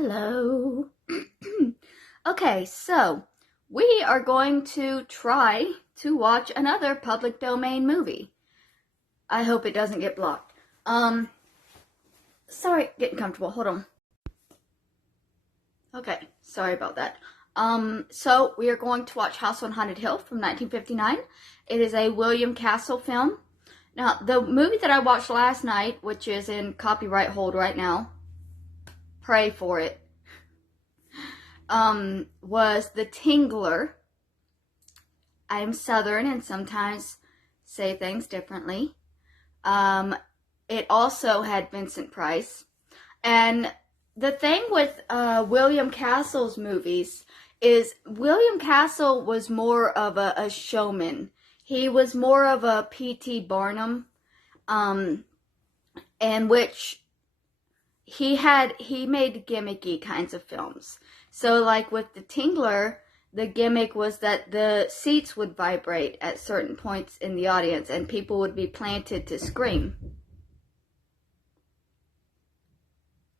Hello. Okay, so we are going to try to watch another public domain movie. I hope it doesn't get blocked. Sorry, getting comfortable. Hold on. Okay, sorry about that. So we are going to watch House on Haunted Hill from 1959. It is a William Castle film. Now, the movie that I watched last night, which is in copyright hold right now, pray for it, was The Tingler. I'm Southern and sometimes say things differently. It also had Vincent Price. And the thing with William Castle's movies is William Castle was more of a showman. He was more of a P.T. Barnum, in which he made gimmicky kinds of films. So like with The Tingler, the gimmick was that the seats would vibrate at certain points in the audience and people would be planted to scream.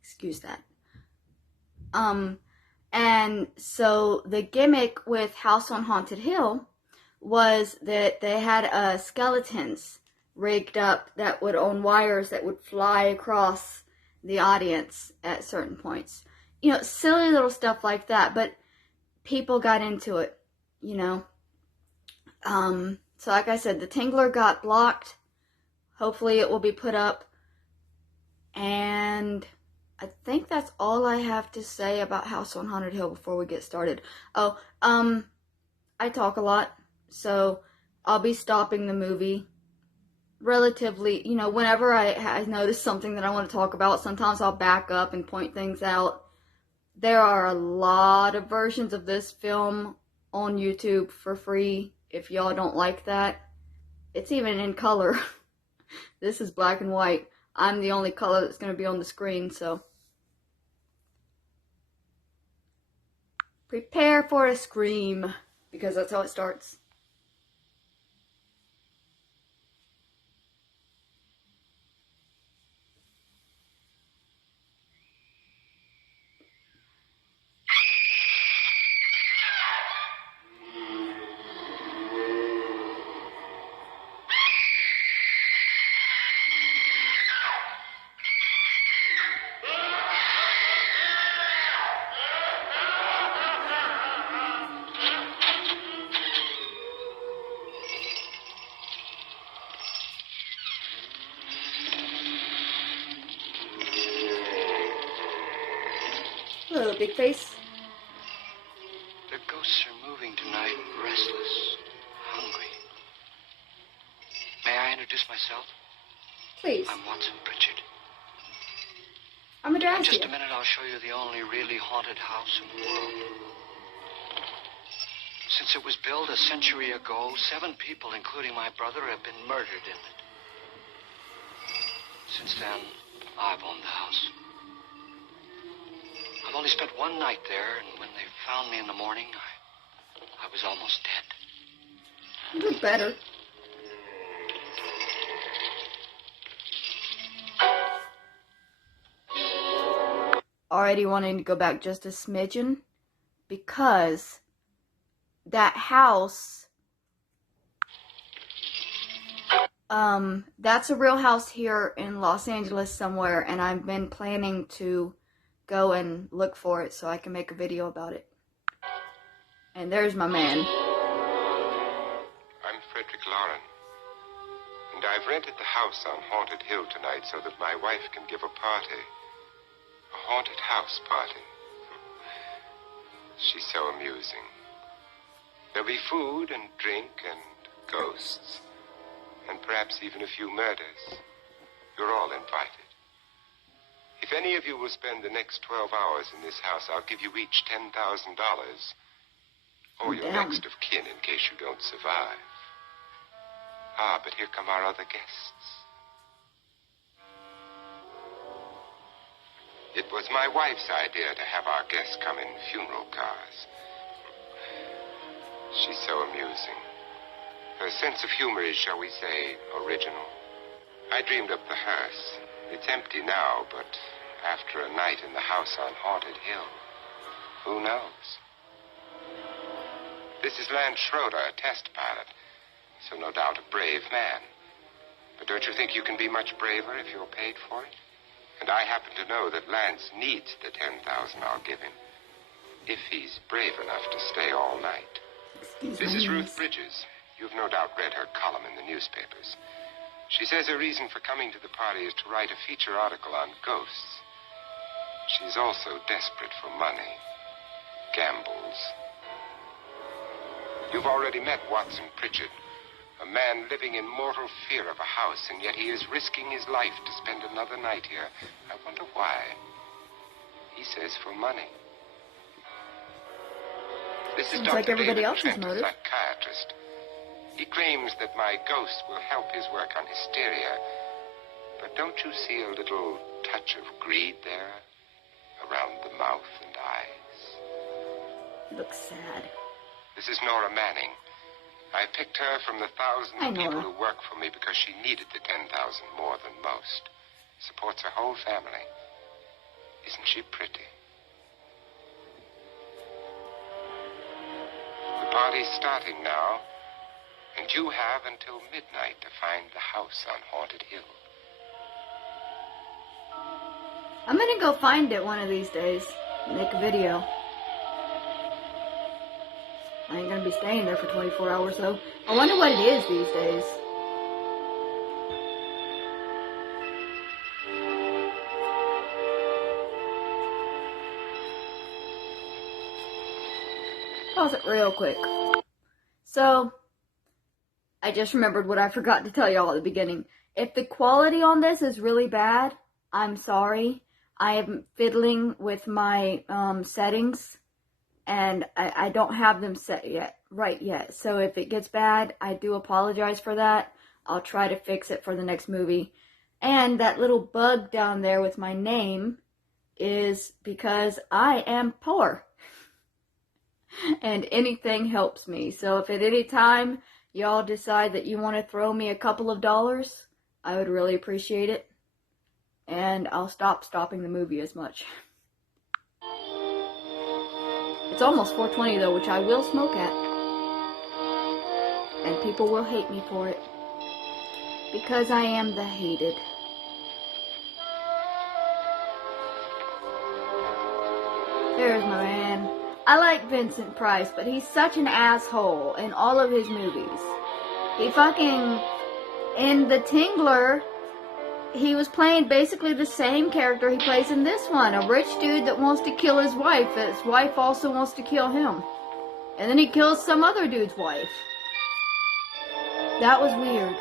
Excuse that. And so the gimmick with House on Haunted Hill was that they had skeletons rigged up that would on wires that would fly across the audience at certain points. You know, silly little stuff like that, but people got into it, you know. So like I said, The Tingler got blocked. Hopefully it will be put up. And I think that's all I have to say about House on Haunted Hill before we get started. I talk a lot, so I'll be stopping the movie relatively, you know, whenever I notice something that I want to talk about. Sometimes I'll back up and point things out. There are a lot of versions of this film on YouTube for free if y'all don't like that. It's even in color. This is black and white. I'm the only color that's going to be on the screen, so prepare for a scream, because that's how it starts. Hello, big face. The ghosts are moving tonight, restless, hungry. May I introduce myself? Please. I'm Watson Pritchard. I'm In Adrasdea. just a minute, I'll show you the only really haunted house in the world. Since it was built a century ago, 7 people, including my brother, have been murdered in it. Since then, I've owned the house. I've only spent one night there, and when they found me in the morning, I was almost dead. You look better. Already wanting to go back just a smidgen, because that house, that's a real house here in Los Angeles somewhere, and I've been planning to go and look for it so I can make a video about it. And there's my man. I'm Frederick Lauren, and I've rented the house on Haunted Hill tonight so that my wife can give a party. A haunted house party. She's so amusing. There'll be food and drink and ghosts, and perhaps even a few murders. You're all invited. If any of you will spend the next 12 hours in this house, I'll give you each $10,000. Or your next of kin in case you don't survive. Ah, but here come our other guests. It was my wife's idea to have our guests come in funeral cars. She's so amusing. Her sense of humor is, shall we say, original. I dreamed up the hearse. It's empty now, but after a night in the house on Haunted Hill? Who knows? This is Lance Schroeder, a test pilot, so no doubt a brave man. But don't you think you can be much braver if you're paid for it? And I happen to know that Lance needs the $10,000 I'll give him, if he's brave enough to stay all night. This is Ruth Bridges. You've no doubt read her column in the newspapers. She says her reason for coming to the party is to write a feature article on ghosts. She's also desperate for money. Gambles. You've already met Watson Pritchard, a man living in mortal fear of a house, and yet he is risking his life to spend another night here. I wonder why. He says for money. This is Seems Dr. like everybody David else's Trent, a motive. psychiatrist. He claims that my ghost will help his work on hysteria. But don't you see a little touch of greed there? Around the mouth and eyes. Looks sad. This is Nora Manning. I picked her from the thousands Hi, of people Nora. who work for me because she needed the 10,000 more than most. Supports her whole family. Isn't she pretty? The party's starting now, and you have until midnight to find the house on Haunted Hill. I'm gonna go find it one of these days. Make a video. I ain't gonna be staying there for 24 hours though. I wonder what it is these days. Pause it real quick. So, I just remembered what I forgot to tell y'all at the beginning. If the quality on this is really bad, I'm sorry. I am fiddling with my settings, and I don't have them set right yet. So if it gets bad, I do apologize for that. I'll try to fix it for the next movie. And that little bug down there with my name is because I am poor. And anything helps me. So if at any time y'all decide that you want to throw me a couple of dollars, I would really appreciate it. And I'll stop stopping the movie as much. It's almost 4:20 though, which I will smoke at. And people will hate me for it. Because I am the hated. There's my man. I like Vincent Price, but he's such an asshole in all of his movies. He fucking... In The Tingler, he was playing basically the same character he plays in this one. A rich dude that wants to kill his wife. His wife also wants to kill him. And then he kills some other dude's wife. That was weird.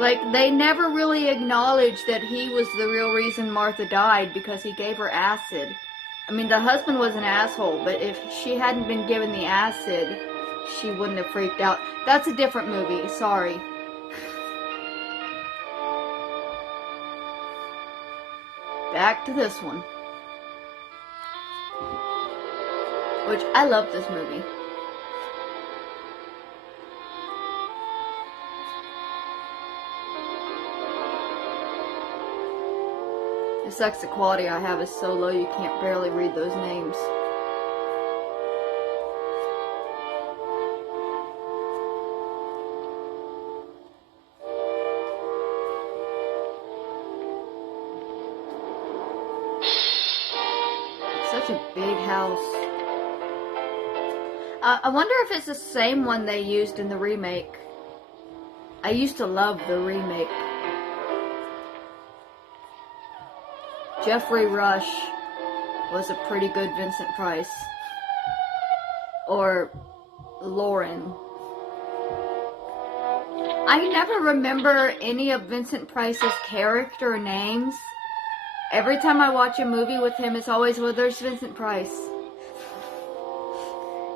Like, they never really acknowledged that he was the real reason Martha died because he gave her acid. I mean, the husband was an asshole, but if she hadn't been given the acid, she wouldn't have freaked out. That's a different movie. Sorry. Back to this one. Which, I love this movie. It sucks the quality I have is so low you can't barely read those names. It's such a big house. I wonder if it's the same one they used in the remake. I used to love the remake. Jeffrey Rush was a pretty good Vincent Price. Or Lauren. I never remember any of Vincent Price's character names. Every time I watch a movie with him, it's always, well, there's Vincent Price.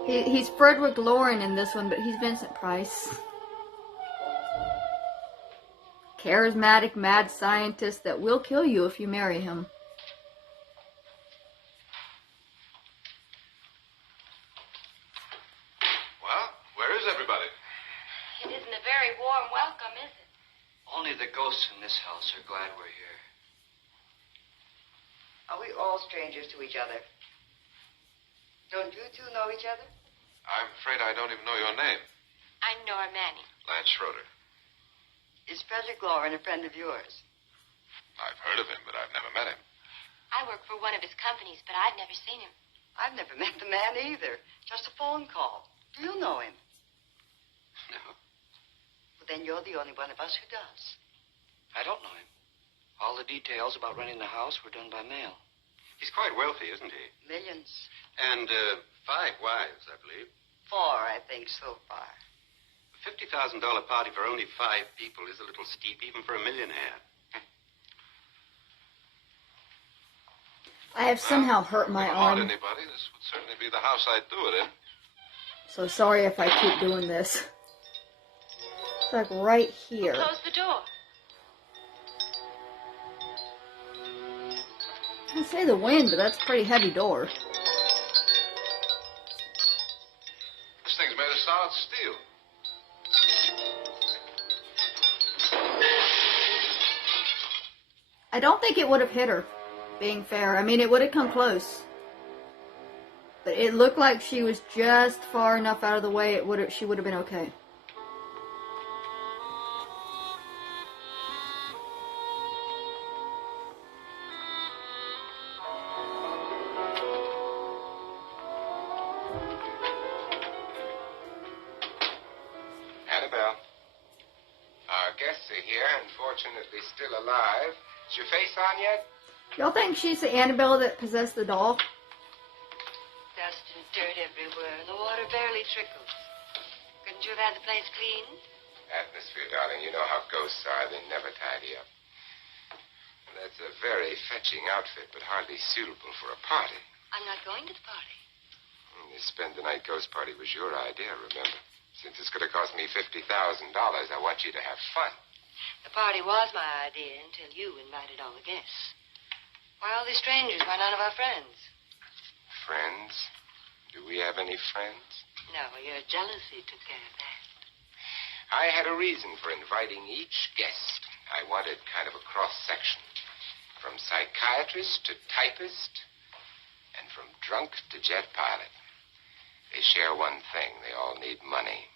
He's Frederick Lauren in this one, but he's Vincent Price. Charismatic mad scientist that will kill you if you marry him. Well, where is everybody? It isn't a very warm welcome, is it? Only the ghosts in this house are glad we're here. Are we all strangers to each other? Don't you two know each other? I'm afraid I don't even know your name. I'm Nora Manning. Lance Schroeder. Is Frederick Loren a friend of yours? I've heard of him, but I've never met him. I work for one of his companies, but I've never seen him. I've never met the man either. Just a phone call. Do you know him? No, Well, then you're the only one of us who does. I don't know him. All the details about renting the house were done by mail. He's quite wealthy, isn't he? Millions. And 5 wives, I believe. 4, I think, so far. A $50,000 party for only 5 people is a little steep, even for a millionaire. I have somehow hurt my If I hurt arm. anybody, this would certainly be the house I'd do it in. So sorry if I keep doing this. It's like right here. Close the door. I say the wind, but that's a pretty heavy door. This thing's made of solid steel. I don't think it would have hit her, being fair. I mean, it would have come close. But it looked like she was just far enough out of the way. She would have been okay. Annabelle, our guests are here, and fortunately still alive. Is your face on yet? Y'all think she's the Annabelle that possessed the doll? Dust and dirt everywhere, and the water barely trickles. Couldn't you have had the place cleaned? Atmosphere, darling. You know how ghosts are. They never tidy up. And that's a very fetching outfit, but hardly suitable for a party. I'm not going to the party. The spend the night ghost party was your idea, remember? Since it's going to cost me $50,000, I want you to have fun. The party was my idea until you invited all the guests. Why all these strangers? Why none of our friends? Friends? Do we have any friends? No, your jealousy took care of that. I had a reason for inviting each guest. I wanted kind of a cross-section. From psychiatrist to typist, and from drunk to jet pilot. They share one thing. They all need money.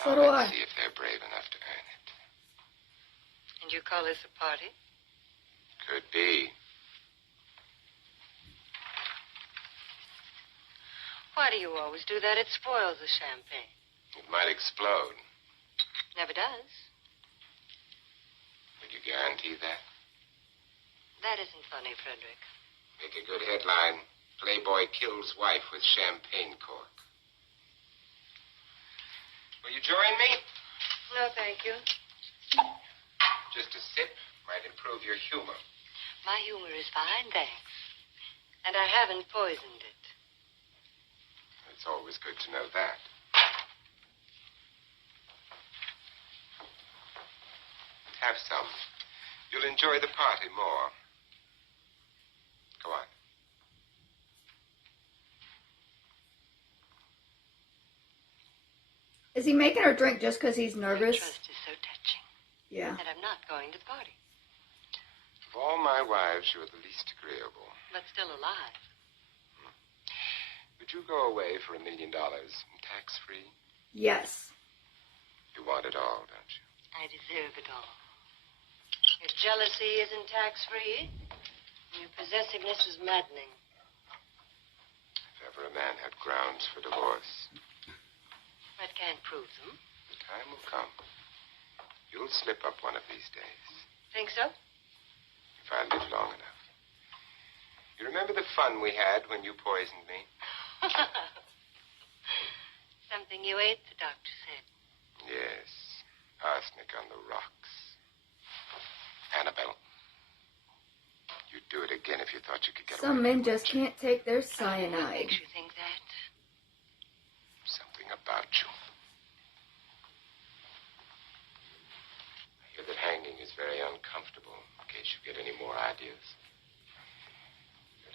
So Now do let's I. see if they're brave enough to earn it. And you call this a party? Could be. Why do you always do that? It spoils the champagne. It might explode. Never does. Would you guarantee that? That isn't funny, Frederick. Make a good headline. Playboy kills wife with champagne cork. Will you join me? No, thank you. Just a sip might improve your humor. My humor is fine, thanks. And I haven't poisoned it. It's always good to know that. Have some. You'll enjoy the party more. Go on. Is he making her drink just because he's nervous? Your trust is so touching. Yeah. And I'm not going to the party. Of all my wives, you're the least agreeable. But still alive. Would you go away for $1 million, tax-free? Yes. You want it all, don't you? I deserve it all. Your jealousy isn't tax-free. And your possessiveness is maddening. If ever a man had grounds for divorce, I can't prove them. the time will come. You'll slip up one of these days, Think so? if I live long enough. You remember the fun we had when you poisoned me? Something you ate, the doctor said. Yes, arsenic on the rocks. Annabelle, you'd do it again if you thought you could get Some away men with just it. can't take their What cyanide. makes you think that? Something about you. I hear that hanging is very uncomfortable, in case you get any more ideas.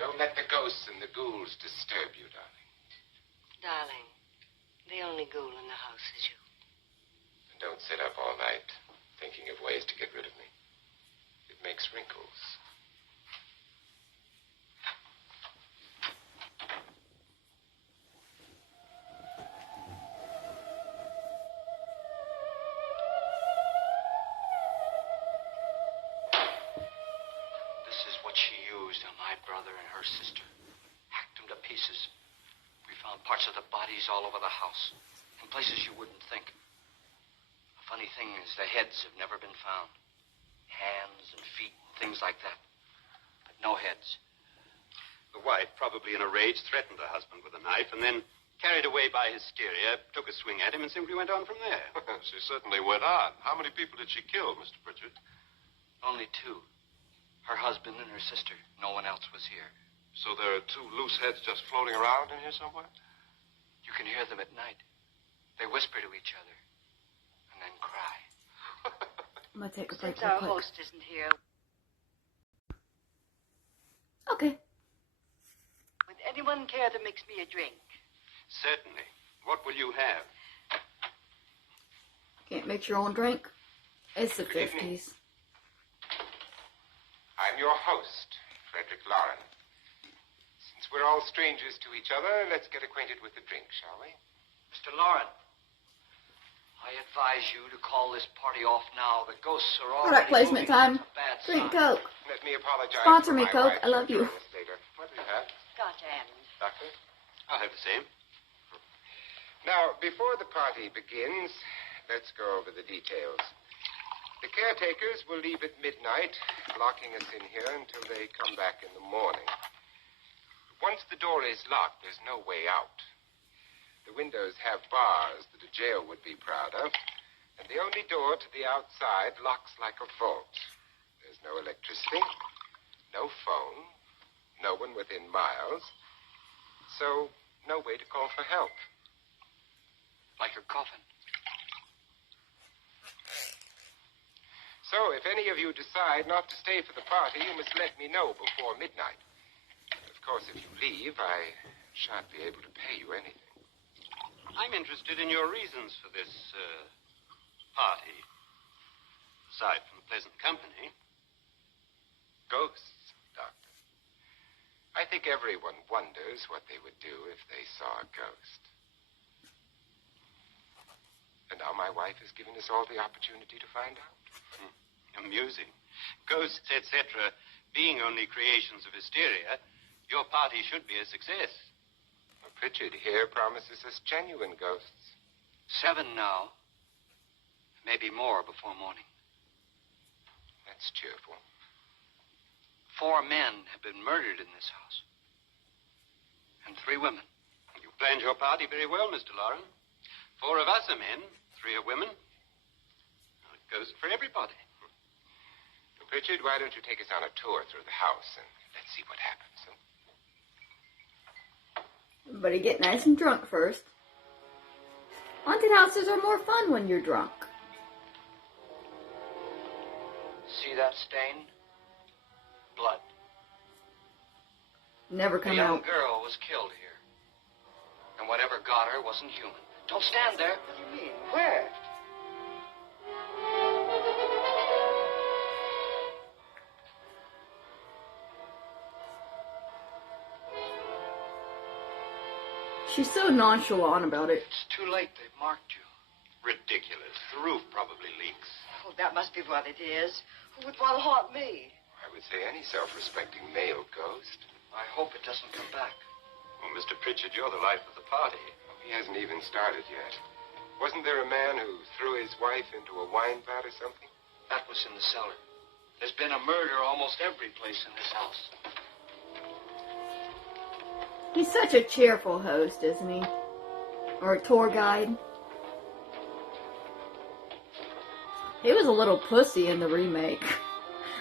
Don't let the ghosts and the ghouls disturb you, darling. Darling, the only ghoul in the house is you. And don't sit up all night thinking of ways to get rid of me. It makes wrinkles. Adrasdea, my brother and her sister. Hacked them to pieces. We found parts of the bodies all over the house, in places you wouldn't think. The funny thing is the heads have never been found. Hands and feet, things like that. But no heads. The wife, probably in a rage, threatened her husband with a knife and then, carried away by hysteria, took a swing at him and simply went on from there. She certainly went on. How many people did she kill, Mr. Pritchard? Only two. Her husband and her sister. No one else was here. So there are two loose heads just floating around in here somewhere? You can hear them at night. They whisper to each other and then cry. I'm gonna take a break Since real our quick. host isn't here, Okay. would anyone care to mix me a drink? Certainly. What will you have? Can't mix your own drink. It's the Good evening. 50s. I'm your host, Frederick Lauren. Since we're all strangers to each other, let's get acquainted with the drink, shall we? Mr. Lauren, I advise you to call this party off now. The ghosts are already Product placement moving. time. It's a bad Drink sign. Coke. Let me apologize. Sponsor for me, my Coke. wife. I love you. Join us later. What do you have? Scotch and. Doctor? I'll have the same. Now, before the party begins, let's go over the details. The caretakers will leave at midnight, locking us in here until they come back in the morning. Once the door is locked, there's no way out. The windows have bars that a jail would be proud of, and the only door to the outside locks like a vault. There's no electricity, no phone, no one within miles, so no way to call for help. Like a coffin. So, if any of you decide not to stay for the party, you must let me know before midnight. Of course, if you leave, I shan't be able to pay you anything. I'm interested in your reasons for this, party. Aside from pleasant company. Ghosts, Doctor. I think everyone wonders what they would do if they saw a ghost. And now my wife has given us all the opportunity to find out. Amusing. Ghosts, etc., being only creations of hysteria, your party should be a success. Well, Pritchard here promises us genuine ghosts. 7 now. Maybe more before morning. That's cheerful. 4 men have been murdered in this house. And 3 women. You planned your party very well, Mr. Lauren. 4 of us are men, 3 are women. A ghost for everybody. Well, Pritchard, why don't you take us on a tour through the house and let's see what happens. Huh? Everybody get nice and drunk first. Haunted houses are more fun when you're drunk. See that stain? Blood. Never A come young out. girl was killed here. And whatever got her wasn't human. Don't stand there. What do you mean? Where? She's so nonchalant about it. It's too late. They've marked you. Ridiculous. The roof probably leaks. Oh, that must be what it is. Who would want to haunt me? I would say any self-respecting male ghost. I hope it doesn't come back. Well, Mr. Pritchard, you're the life of the party. He hasn't even started yet. Wasn't there a man who threw his wife into a wine vat or something? That was in the cellar. There's been a murder almost every place in this house. He's such a cheerful host, isn't he? Or a tour guide. He was a little pussy in the remake.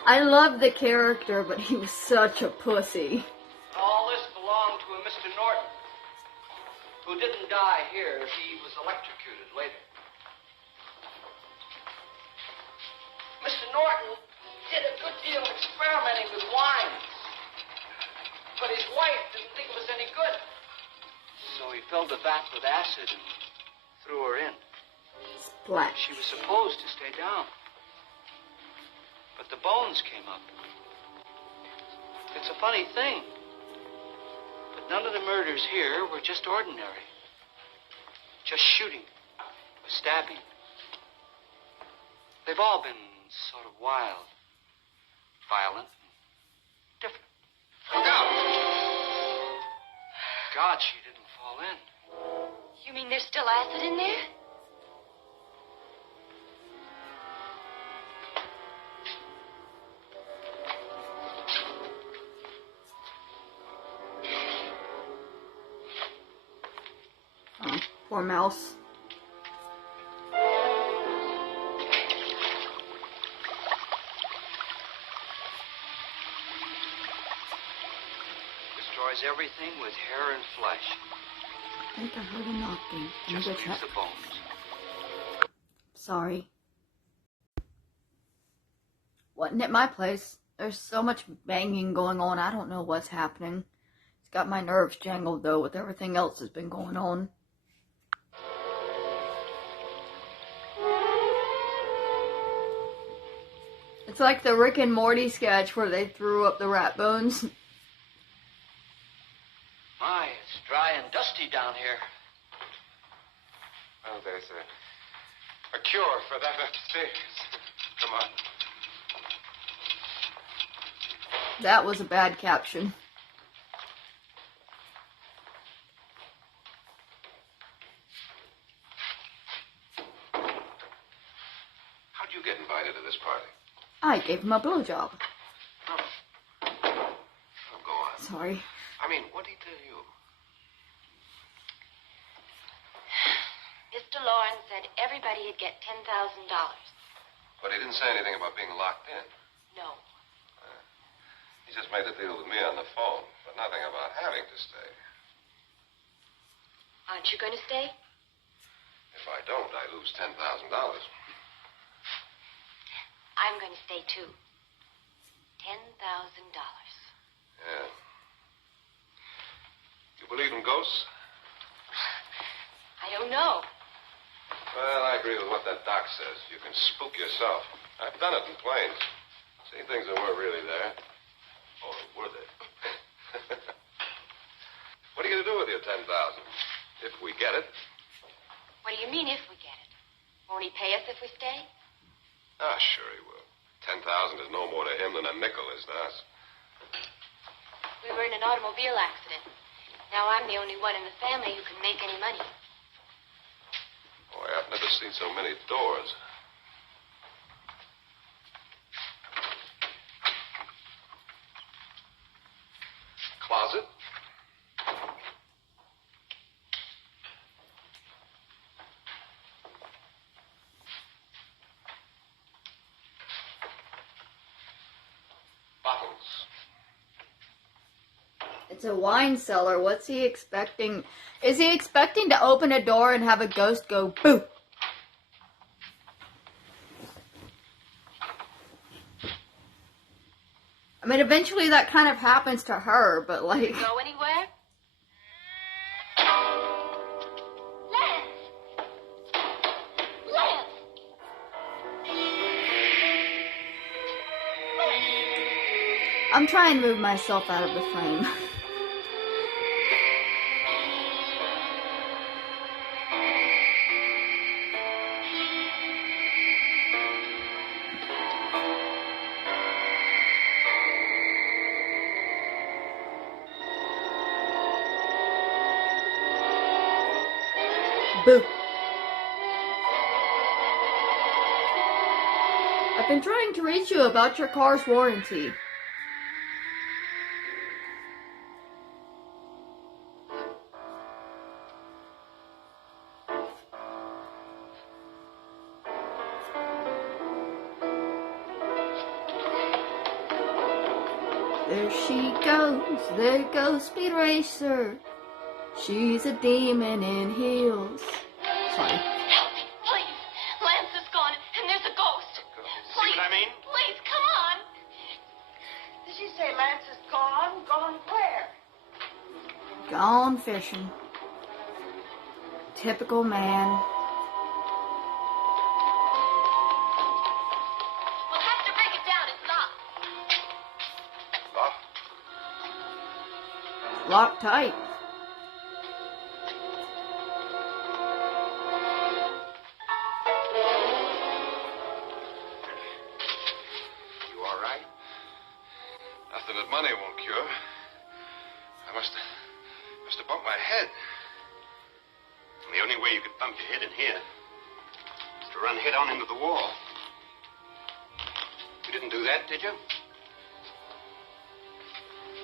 I loved the character, but he was such a pussy. All this belonged to a Mr. Norton, who didn't die here. He was electrocuted later. Mr. Norton did a good deal of experimenting with wines, but his wife didn't think it was any good. So he filled the vat with acid and threw her in. Splash. She was supposed to stay down, but the bones came up. It's a funny thing, but none of the murders here were just ordinary. Just shooting or stabbing. They've all been sort of wild, violent, and different. God she didn't fall in. You mean there's still acid in there? Oh, poor mouse. Destroys everything with hair and flesh. I think I heard a knocking. Let me Just go leaves check. the bones. Sorry. Wasn't at my place. There's so much banging going on. I don't know what's happening. It's got my nerves jangled though with everything else that's been going on. It's like the Rick and Morty sketch where they threw up the rat bones. My, it's dry and dusty down here. Well, there's a cure for that upstairs. Come on. That was a bad caption. How'd you get invited to this party? I gave him a blowjob. Oh, go on. Sorry. I mean, what'd he tell you? Mr. Lawrence said everybody'd get $10,000. But he didn't say anything about being locked in. No. He just made a deal with me on the phone, but nothing about having to stay. Aren't you going to stay? If I don't, I lose $10,000. I'm going to stay too. $10,000. Yeah. You believe in ghosts? I don't know. Well, I agree with what that doc says. You can spook yourself. I've done it in planes. Seen things that weren't really there. Oh, were they? What are you going to do with your $10,000? If we get it. What do you mean if we get it? Won't he pay us if we stay? Ah, sure he will. 10,000 is no more to him than a nickel is to us. We were in an automobile accident. Now I'm the only one in the family who can make any money. Boy, I've never seen so many doors. Closet? Bottles. It's a wine cellar. What's he expecting? Is he expecting to open a door and have a ghost go boo? I mean, eventually that kind of happens to her, but like... Go anywhere? Lance! Lance! I'm trying to move myself out of the frame. Boo. I've been trying to reach you about your car's warranty. There she goes, there goes Speed Racer. She's a demon in heels. Sorry. Help me, please. Lance is gone, and there's a ghost. See what I mean? Please, come on. Did she say Lance is gone? Gone where? Gone fishing. Typical man. We'll have to break it down. It's locked. Locked? Locked tight. You all right? Nothing that money won't cure. I must Must have bumped my head. And the only way you could bump your head in here is to run head on into the wall. You didn't do that, did you?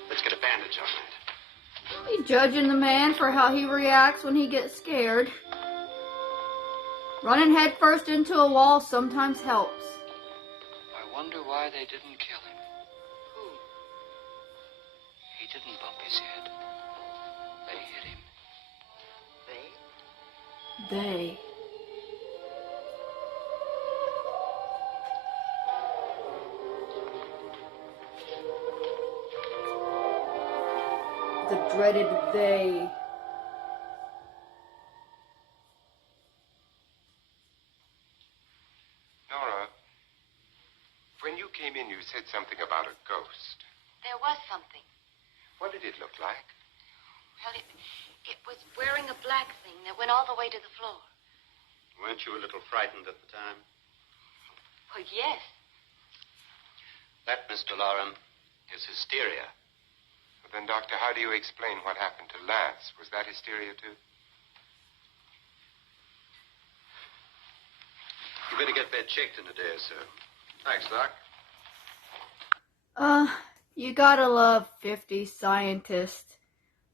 Let's get a bandage on that. Be judging the man for how he reacts when he gets scared. Running headfirst into a wall sometimes helps. I wonder why they didn't kill him. Who? He didn't bump his head. They hit him. They? They. The dreaded they. Nora, when you came in, you said something about a ghost. There was something. What did it look like? Well, it was wearing a black thing that went all the way to the floor. Weren't you a little frightened at the time? Well, yes. That, Mr. Loren, is hysteria. Well, then, Doctor, how do you explain what happened to Lance? Was that hysteria, too? You better get that checked in a day or so. Thanks, Doc. You gotta love 50 scientists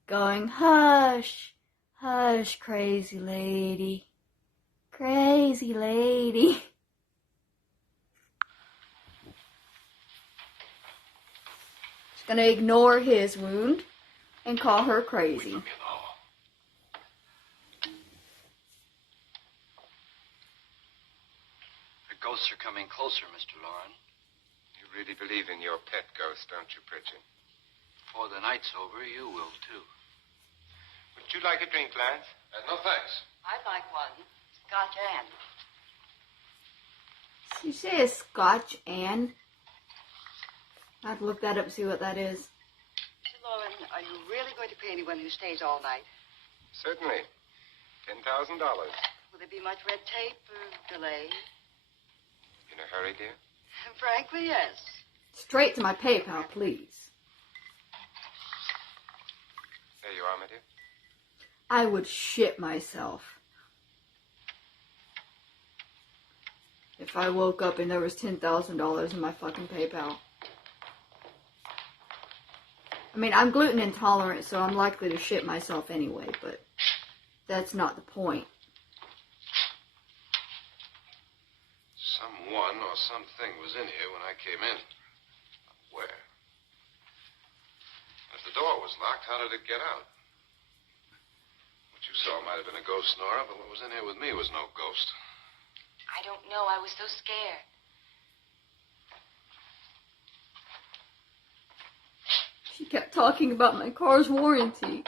going, hush, hush, crazy lady. Crazy lady. She's gonna ignore his wound and call her crazy. The ghosts are coming closer, Mr. Loren. You really believe in your pet ghost, don't you, Pritchard? Before the night's over, you will, too. Would you like a drink, Lance? No, thanks. I'd like one. Scotch and. Did you say a Scotch Ann? I have to look that up and see what that is. Mr. Loren, are you really going to pay anyone who stays all night? Certainly. $10,000. Will there be much red tape or delay? In a hurry, dear? Frankly, yes. Straight to my PayPal, please. There you are, my dear. I would shit myself if I woke up and there was $10,000 in my fucking PayPal. I mean, I'm gluten intolerant, so I'm likely to shit myself anyway, but that's not the point. Someone or something was in here when I came in. Where? If the door was locked, how did it get out? What you saw might have been a ghost, Nora, but what was in here with me was no ghost. I don't know. I was so scared. She kept talking about my car's warranty.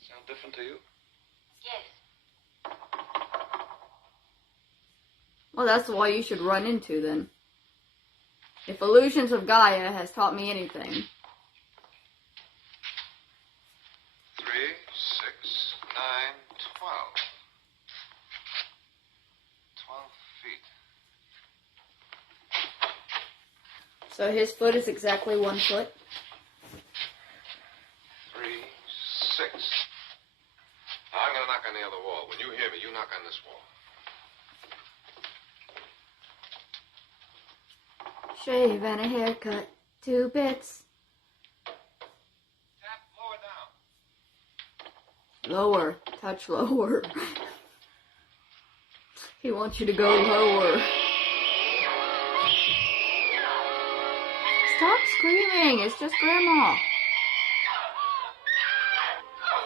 Sound different to you? Yes. Well, that's why you should run into then. If Illusions of Gaia has taught me anything. 3, 6, 9, 12. 12 feet. So his foot is exactly 1 foot. 3, 6. Now, I'm going to knock on the other wall. When you hear me, you knock on this wall. Shave and a haircut. 2 bits. Tap lower down. Lower. Touch lower. He wants you to go lower. Stop screaming. It's just Grandma.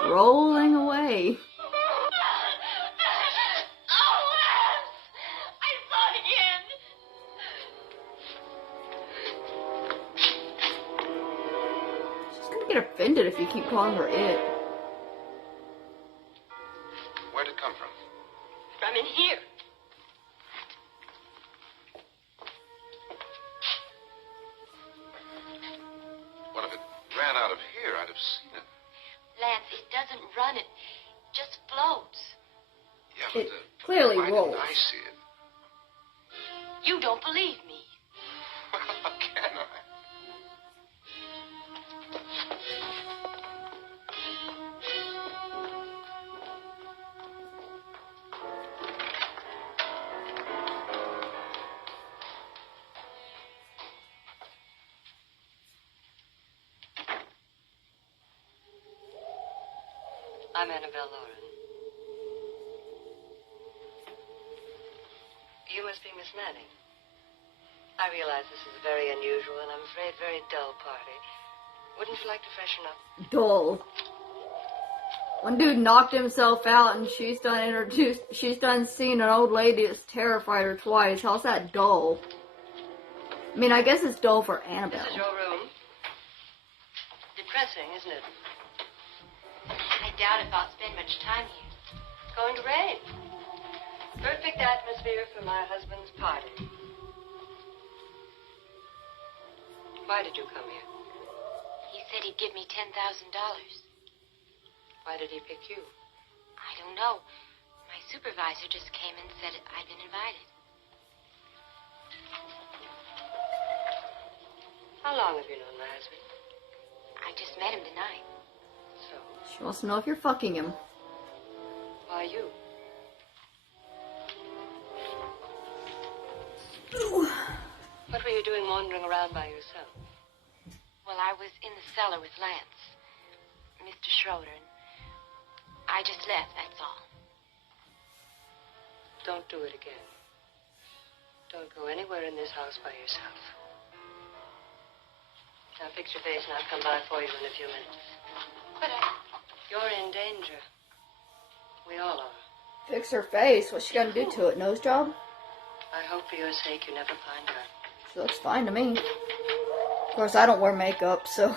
Rolling away. She's gonna get offended if you keep calling her it. Where'd it come from? From in here. Well, if it ran out of here, I'd have seen it. Lance, it doesn't run. It just floats. Yeah, It clearly why rolls. didn't I see it? You don't believe me. Well, how can I? I'm Annabelle Lauren. You must be Miss Manning. I realize this is a very unusual and I'm afraid very dull party. Wouldn't you like to freshen up? Dull. One dude knocked himself out and she's done seeing an old lady that's terrified her twice. How's that dull? I mean, I guess it's dull for Annabelle. This is your room. Depressing, isn't it? I doubt if I'll spend much time here. It's going to rain. Perfect atmosphere for my husband's party. Why did you come here? He said he'd give me $10,000. Why did he pick you? I don't know. My supervisor just came and said I'd been invited. How long have you known my husband? I just met him tonight. So, She wants to know if you're fucking him. why you? What were you doing wandering around by yourself? Well, I was in the cellar with Lance, Mr. Schroeder, and I just left, that's all. Don't do it again. Don't go anywhere in this house by yourself. Now fix your face and I'll come by for you in a few minutes. But You're in danger. We all are. Fix her face. What's she gonna do to it? Nose job? I hope for your sake you never find her. She looks fine to me. Of course, I don't wear makeup, so.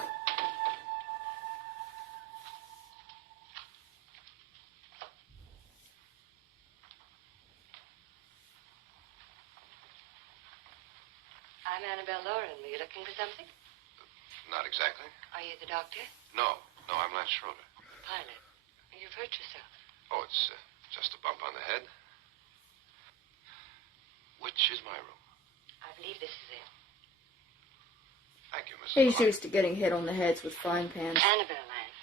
I'm Annabelle Lauren. Were you looking for something? Not exactly. Are you the doctor? No, I'm Lance Schroeder. Pilot. You've hurt yourself. Oh, it's just a bump on the head. Which is my room? I believe this is it. Thank you, Mrs. He's Clark. used to getting hit on the heads with frying pans. Annabelle Lance.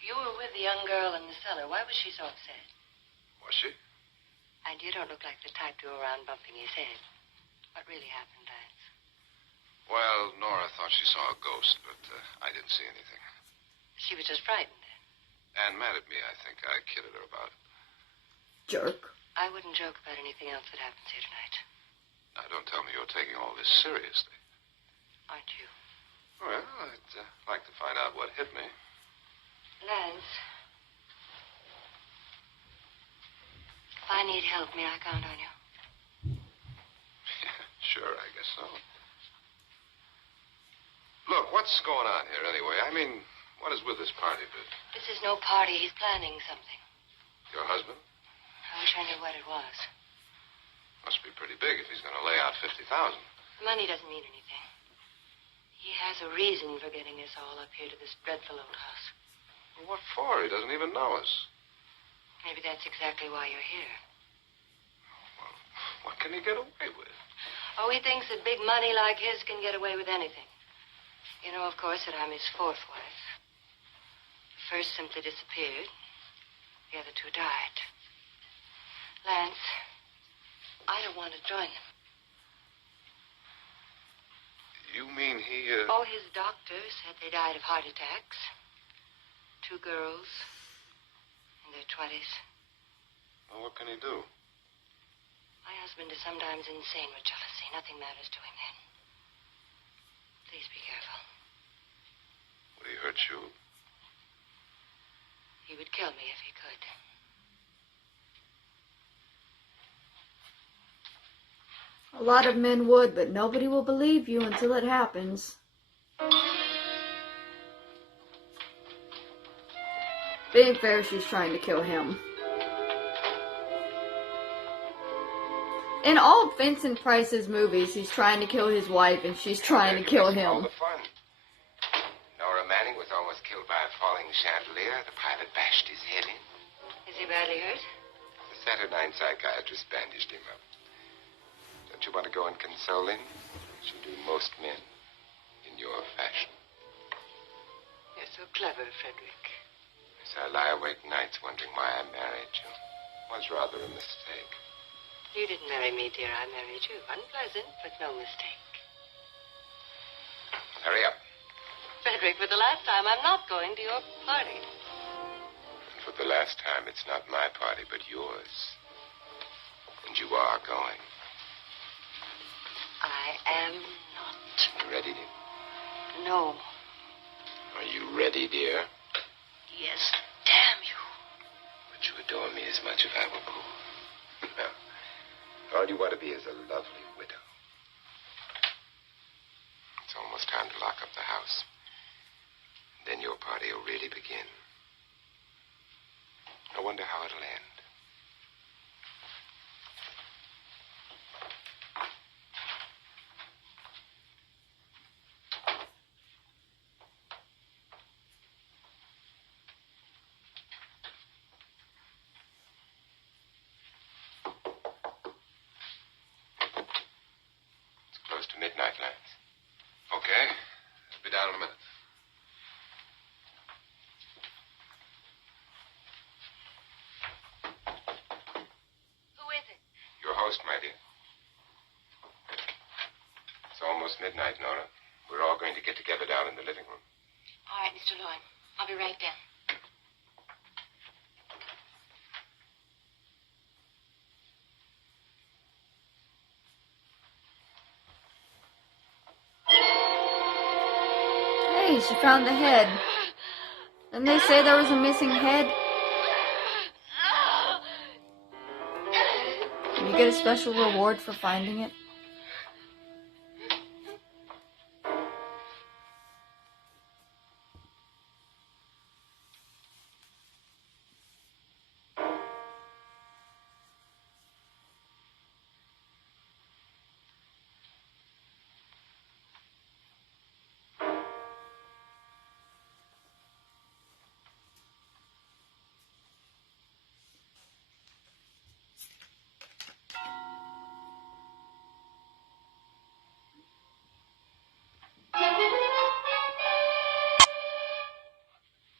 You were with the young girl in the cellar. Why was she so upset? Was she? And you don't look like the type to go around bumping his head. What really happened, Lance? Well, Nora thought she saw a ghost, but I didn't see anything. She was just frightened then. And mad at me, I think. I kidded her about it. Jerk. I wouldn't joke about anything else that happens here tonight. Now, don't tell me you're taking all this seriously. Aren't you? Well, I'd like to find out what hit me. Lance. If I need help, may I count on you? Yeah, sure, I guess so. Look, what's going on here anyway? I mean, what is with this party bit? This is no party. He's planning something. Your husband? I wish I knew what it was. Must be pretty big if he's going to lay out 50,000. The money doesn't mean anything. He has a reason for getting us all up here to this dreadful old house. Well, what for? He doesn't even know us. Maybe that's exactly why you're here. Well, what can he get away with? Oh, he thinks that big money like his can get away with anything. You know, of course, that I'm his fourth wife. The first simply disappeared. The other two died. Lance, I don't want to join him. You mean he, Oh, his doctor said they died of heart attacks. 2 girls in their 20s. Well, what can he do? My husband is sometimes insane with jealousy. Nothing matters to him then. Please be careful. Would he hurt you? He would kill me if he could. A lot of men would, but nobody will believe you until it happens. Being fair, she's trying to kill him. In all Vincent Price's movies, he's trying to kill his wife and she's trying to kill All him. the fun. Nora Manning was almost killed by a falling chandelier. The pilot bashed his head in. Is he badly hurt? The Saturnine psychiatrist bandaged him up. Don't you want to go and console him, as you do most men, in your fashion? You're so clever, Frederick. As I lie awake nights wondering why I married you. It was rather a mistake. You didn't marry me, dear. I married you. Unpleasant, but no mistake. Hurry up. Frederick, for the last time, I'm not going to your party. And for the last time, it's not my party, but yours. And you are going. I am not. You ready, dear? No. Are you ready, dear? Yes, damn you. Would you adore me as much if I were poor? No. All you want to be is a lovely widow. It's almost time to lock up the house. Then your party will really begin. I wonder how it'll end. It's close to midnight, Lance. Okay. I'll be down in a minute. Who is it? Your host, my dear. It's almost midnight, Nora. We're all going to get together down in the living room. All right, Mr. Lloyd. I'll be right down. Hey, she found the head. Didn't they say there was a missing head? Do you get a special reward for finding it?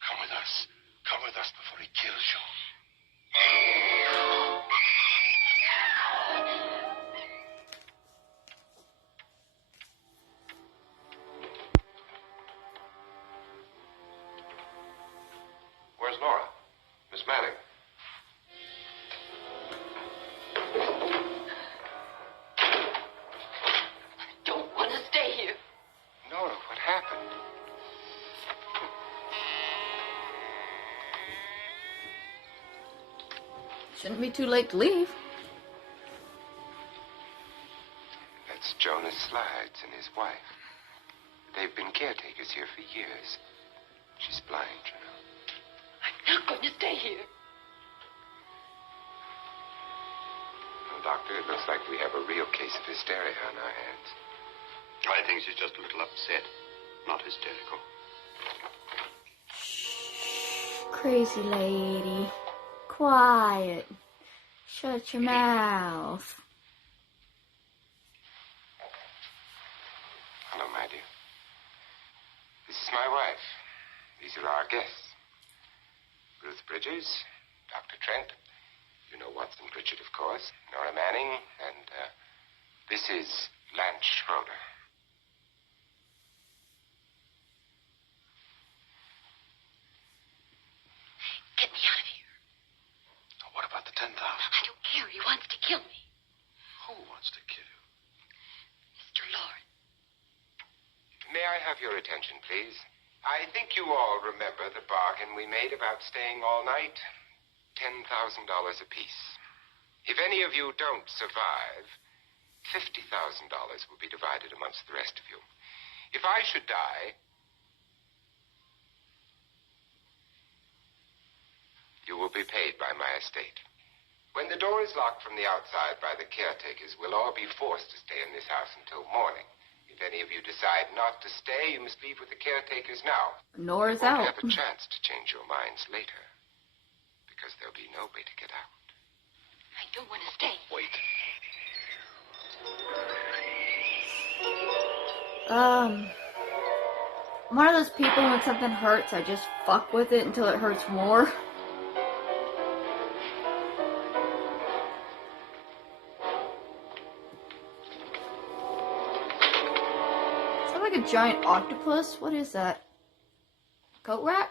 Come with us. Come with us before he kills you. Where's Nora? Miss Manning. Don't want to stay here. Nora, what happened? Shouldn't be too late to leave. That's Jonas Slides and his wife. They've been caretakers here for years. She's blind, you know. I'm not going to stay here. Well, Doctor, it looks like we have a real case of hysteria on our hands. I think she's just a little upset, not hysterical. Crazy lady. Quiet. Shut your mouth. Hello, my dear. This is my wife. These are our guests. Ruth Bridges, Dr. Trent. You know Watson Pritchard, of course. Nora Manning. And this is Lance Schroeder. Get me out of here. What about the 10,000? I don't care. He wants to kill me. Who wants to kill you? Mr. Lloyd. May I have your attention, please? I think you all remember the bargain we made about staying all night. $10,000 apiece. If any of you don't survive, $50,000 will be divided amongst the rest of you. If I should die, you will be paid by my estate. When the door is locked from the outside by the caretakers, we'll all be forced to stay in this house until morning. If any of you decide not to stay, you must leave with the caretakers now. Nora's You won't out. have a chance to change your minds later, because there'll be no way to get out. I don't want to stay. Wait. I'm one of those people when something hurts, I just fuck with it until it hurts more. giant octopus? What is that? Coat rack?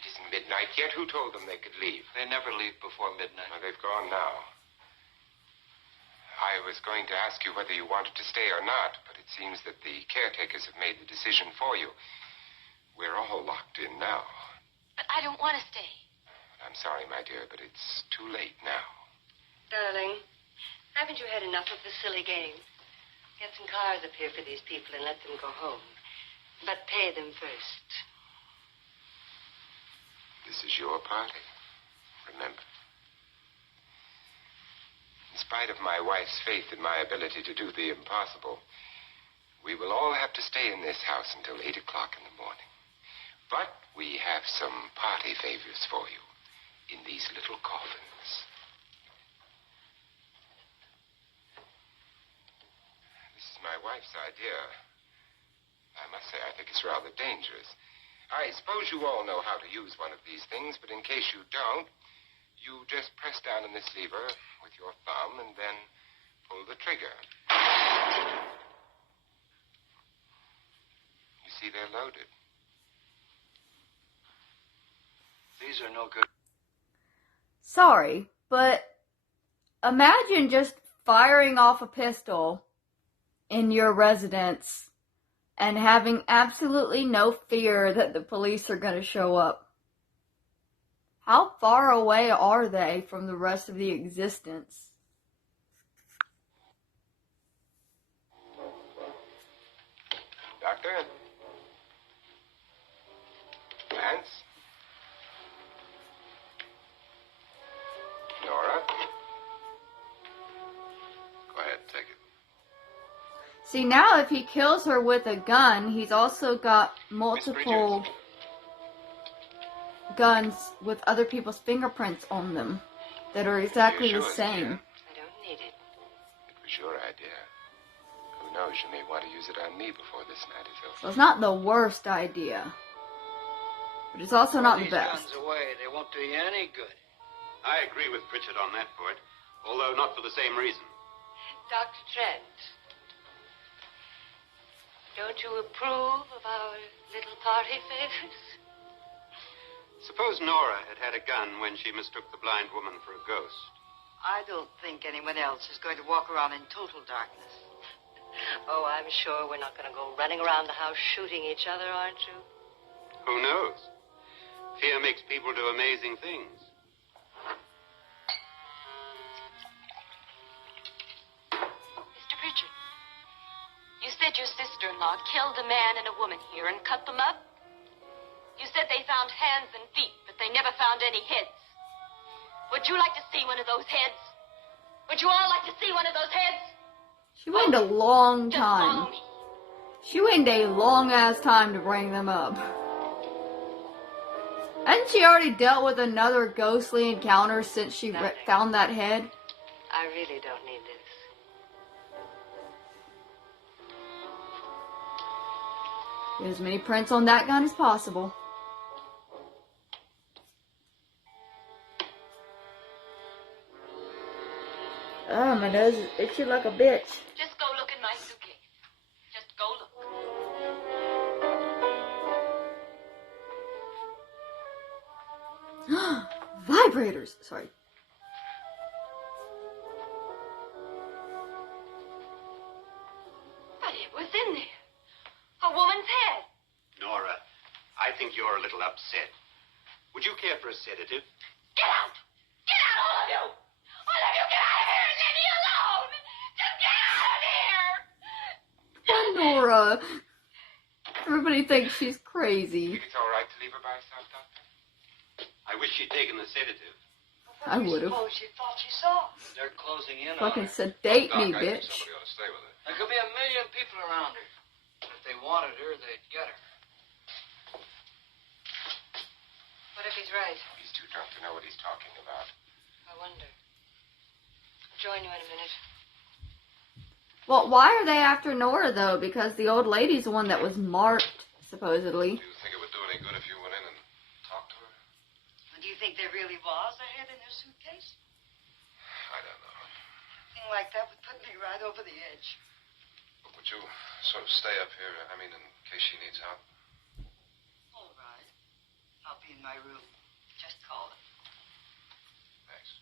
It isn't midnight yet. Who told them they could leave? They never leave before midnight. Well, they've gone now. I was going to ask you whether you wanted to stay or not, but it seems that the caretakers have made the decision for you. We're all locked in now. But I don't want to stay. I'm sorry, my dear, but it's too late now. Darling, haven't you had enough of the silly game? Get some cars up here for these people and let them go home. But pay them first. This is your party. Remember. In spite of my wife's faith in my ability to do the impossible, we will all have to stay in this house until 8 o'clock in the morning. But we have some party favors for you in these little coffins. This is my wife's idea. I must say, I think it's rather dangerous. I suppose you all know how to use one of these things, but in case you don't, you just press down on this lever with your thumb and then pull the trigger. You see, they're loaded. These are no good. Sorry, but imagine just firing off a pistol in your residence and having absolutely no fear that the police are going to show up. How far away are they from the rest of the existence? Doctor? Lance? Nora? Go ahead, take it. See, now if he kills her with a gun, he's also got multiple Bridges. guns with other people's fingerprints on them that are exactly You're the sure, same. dear? I don't need it. It was your idea. Who knows, you may want to use it on me before this night is over. So it's not the worst idea, but it's also not the These best. guns away. They won't do you any good. I agree with Pritchard on that point, although not for the same reason. Dr. Trent, don't you approve of our little party favors? Suppose Nora had had a gun when she mistook the blind woman for a ghost. I don't think anyone else is going to walk around in total darkness. Oh, I'm sure we're not going to go running around the house shooting each other, aren't you? Who knows? Fear makes people do amazing things. Mr. Pritchard, you said your sister-in-law killed a man and a woman here and cut them up? You said they found hands and feet, but they never found any heads. Would you like to see one of those heads? Would you all like to see one of those heads? She waited a long Just follow time. me. She waited a long ass time to bring them up. Hadn't she already dealt with another ghostly encounter since she found that head? I really don't need this. Get as many prints on that gun as possible. Oh, my nose is itchy like a bitch. Just go look in my suitcase. Just go look. Vibrators! Sorry. But it was in there. A woman's head. Nora, I think you're a little upset. Would you care for a sedative? Get out! Get out, all of you! All of you, get out of here and leave me alone! Just get out of here! Poor Nora. Everybody thinks she's crazy. Think it's all right to leave her by herself, Doctor? I wish she'd taken the sedative. I would've. Oh, she thought she saw. They're closing in Fucking on her. sedate Doc, me, I think bitch. somebody ought to stay with her. There could be a million people around her. If they wanted her, they'd get her. What if he's right? He's too drunk to know what he's talking about. I wonder. I'll join you in a minute. Well, why are they after Nora, though? Because the old lady's the one that was marked, supposedly. Do you think it would do any good if you went in and talked to her? Do you think there really was a head in her suitcase? I don't know. A thing like that would put me right over the edge. But would Would you sort of stay up here, I mean, in case she needs help? All right. I'll be in my room. Just call it. Thanks.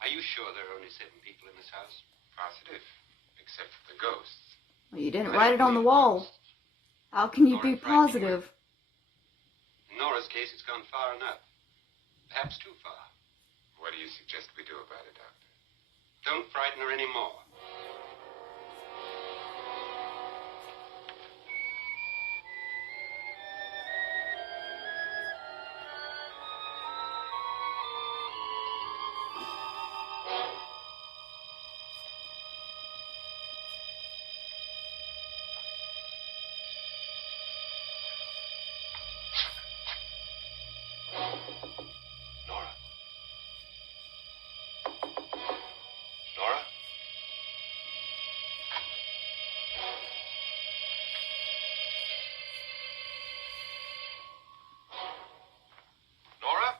Are you sure there are only 7 people in this house? Positive. Except for the ghosts. Well, you didn't write it on the wall. How can you be positive? In Nora's case, it's gone far enough. Perhaps too far. What do you suggest we do about it, Doctor? Don't frighten her anymore. Nora? Nora? Nora?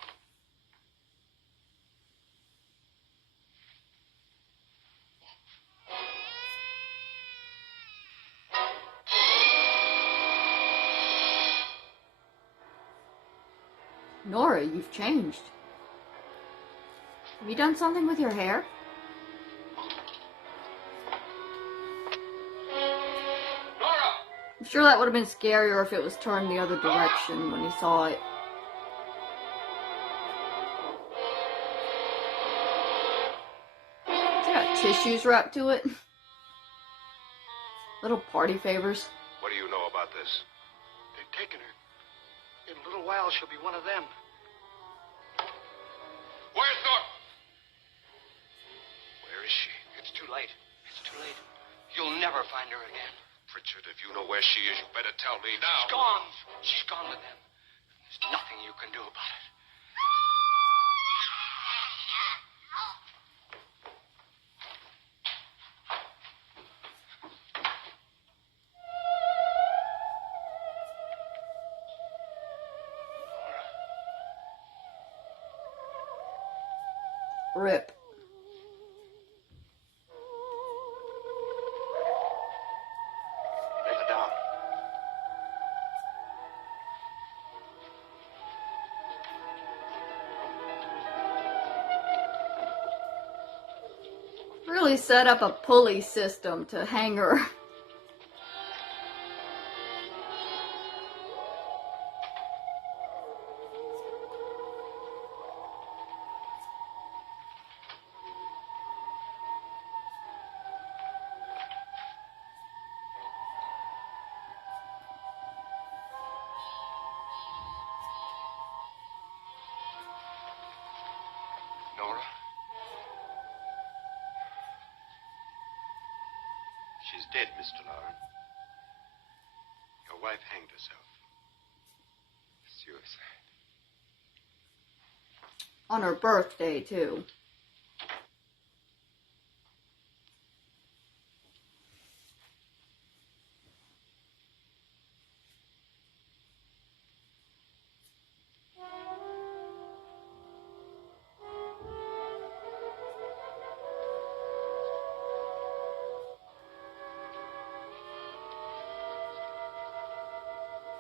Nora, you've changed. Have you done something with your hair? Nora! I'm sure that would have been scarier if it was turned the other direction when he saw it. It's got tissues wrapped to it. Little party favors. What do you know about this? They've taken her. In a little while, she'll be one of them. Where's Nora? Where is she? It's too late. It's too late. You'll never find her again. Pritchard, if you know where she is, you better tell me now. She's gone. She's gone with them. There's nothing you can do about it. Rip. Lay her down. Really set up a pulley system to hang her. Nora? She's dead, Mr. Lauren. Your wife hanged herself. Suicide. On her birthday, too.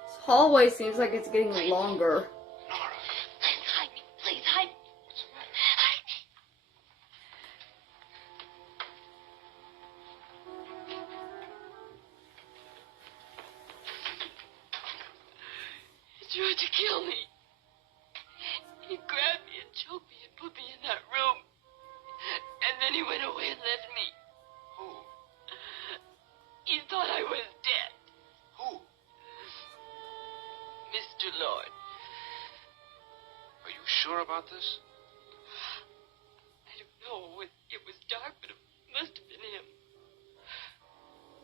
This hallway seems like it's getting longer. Nora! Hide me, please, hide me. What's the matter? Hide me. He tried to kill me. He grabbed me and choked me and put me in that room. And then he went away and left me. Who? He thought I was dead. Who? Mr. Lord. Are you sure about this? I don't know. It was dark, but it must have been him.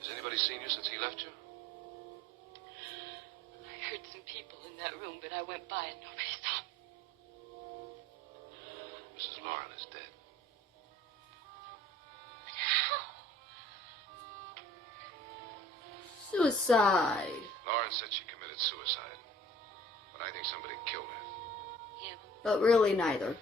Has anybody seen you since he left you? I heard some people in that room, but I went by and nobody saw me. Mrs. Lauren is dead. But how? Suicide. Lauren said she committed suicide. think somebody killed her. Yeah. But really neither.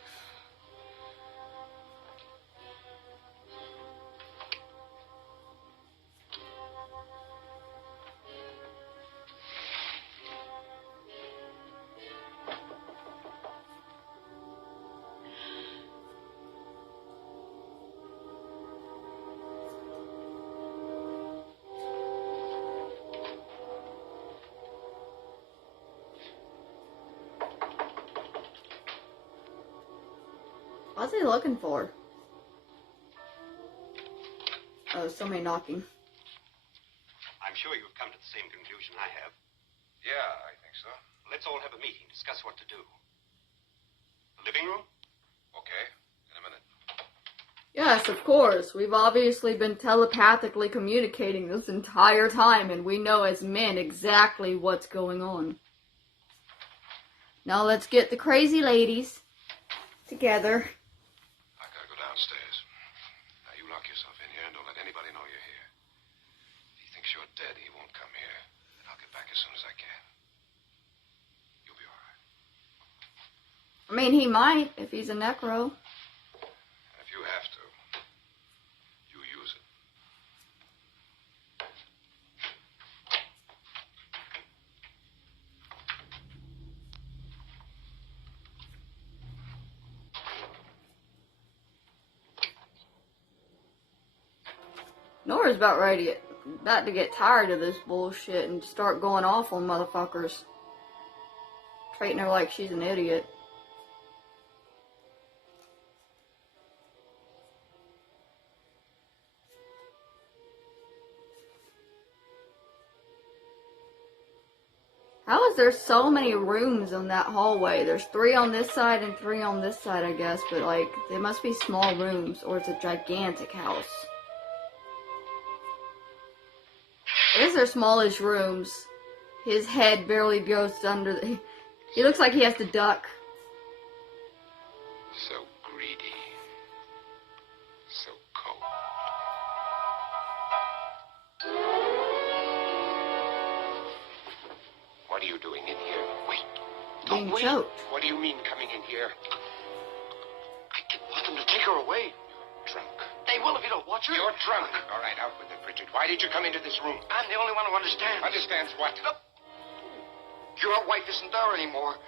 What's he looking for? Oh, somebody knocking. I'm sure you've come to the same conclusion I have. Yeah, I think so. Let's all have a meeting, discuss what to do. The living room? Okay, in a minute. Yes, of course. We've obviously been telepathically communicating this entire time, and we know as men exactly what's going on. Now let's get the crazy ladies together. I gotta go downstairs. Now you lock yourself in here and don't let anybody know you're here. If he thinks you're dead, he won't come here. And I'll get back as soon as I can. You'll be all right. I mean, he might, if he's a necro. And if you have to, you use it. Nora's about to get tired of this bullshit and start going off on motherfuckers. Treating her like she's an idiot. How is there so many rooms on that hallway? There's 3 on this side and 3 on this side, I guess, but like, they must be small rooms, or it's a gigantic house. I guess they're smallish rooms. His head barely goes under the... He looks like he has to duck. So greedy. So cold. What are you doing in here? Wait. Being Don't wait. choked. What do you mean coming in here? I didn't want them to take her away. Drunk. They will if you don't watch her. You're drunk. All right, out with it, Bridget. Why did you come into this room? I'm the only one who understands. Understands what? Your wife isn't there anymore.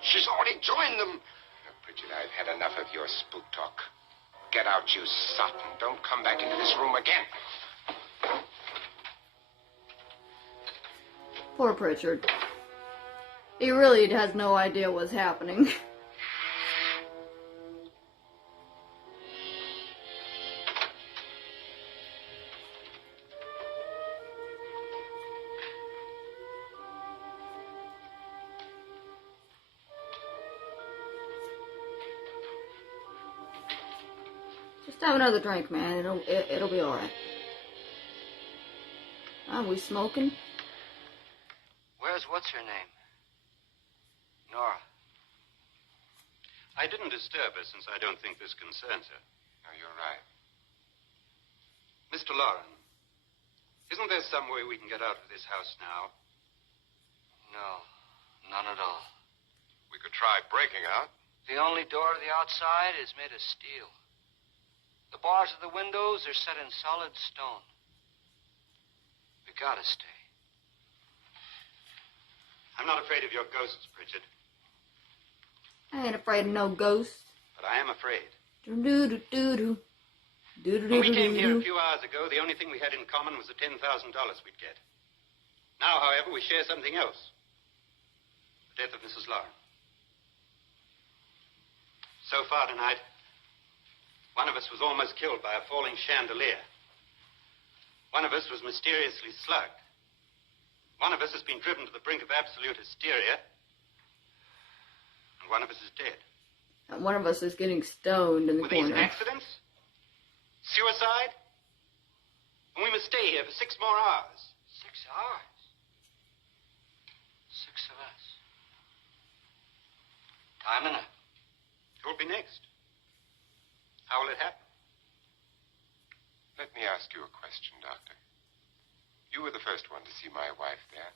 She's already joined them. Look, Bridget, I've had enough of your spook talk. Get out, you sot, and don't come back into this room again. Poor Pritchard. He really has no idea what's happening. Just have another drink, man. It'll be alright. Are we smoking? Where's what's-her-name? Nora. I didn't disturb her since I don't think this concerns her. No, you're right. Mr. Lauren, isn't there some way we can get out of this house now? No, none at all. We could try breaking out. The only door to the outside is made of steel. The bars of the windows are set in solid stone. We gotta stay. I'm not afraid of your ghosts, Pritchard, I ain't afraid of no ghosts. but I am afraid. Do-do-do-do-do. When we came here a Do-do-do-do-do. few hours ago, the only thing we had in common was the $10,000 we'd get. Now, however, we share something else. The death of Mrs. Lauren. So far tonight, one of us was almost killed by a falling chandelier. One of us was mysteriously slugged. One of us has been driven to the brink of absolute hysteria. And one of us is dead. And one of us is getting stoned in the Were these corner. accidents? Suicide? And we must stay here for 6 more hours. 6 hours. 6 of us. Time enough. Who'll be next? How will it happen? Let me ask you a question, Doctor. You were the first one to see my wife there.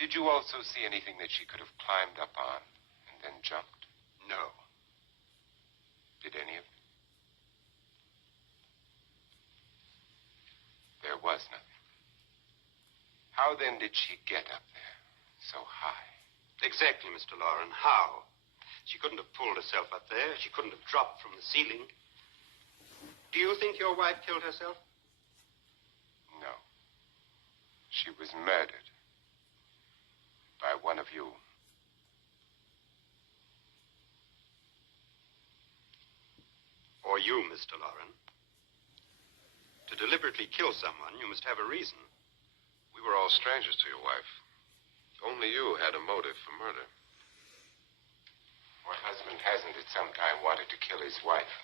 Did you also see anything that she could have climbed up on and then jumped? No. Did any of you? There was nothing. How then did she get up there so high? Exactly, Mr. Loren. How? She couldn't have pulled herself up there. She couldn't have dropped from the ceiling. Do you think your wife killed herself? No. She was murdered. By one of you. Or you, Mr. Loren. To deliberately kill someone, you must have a reason. We were all strangers to your wife. Only you had a motive for murder. What husband hasn't at some time wanted to kill his wife?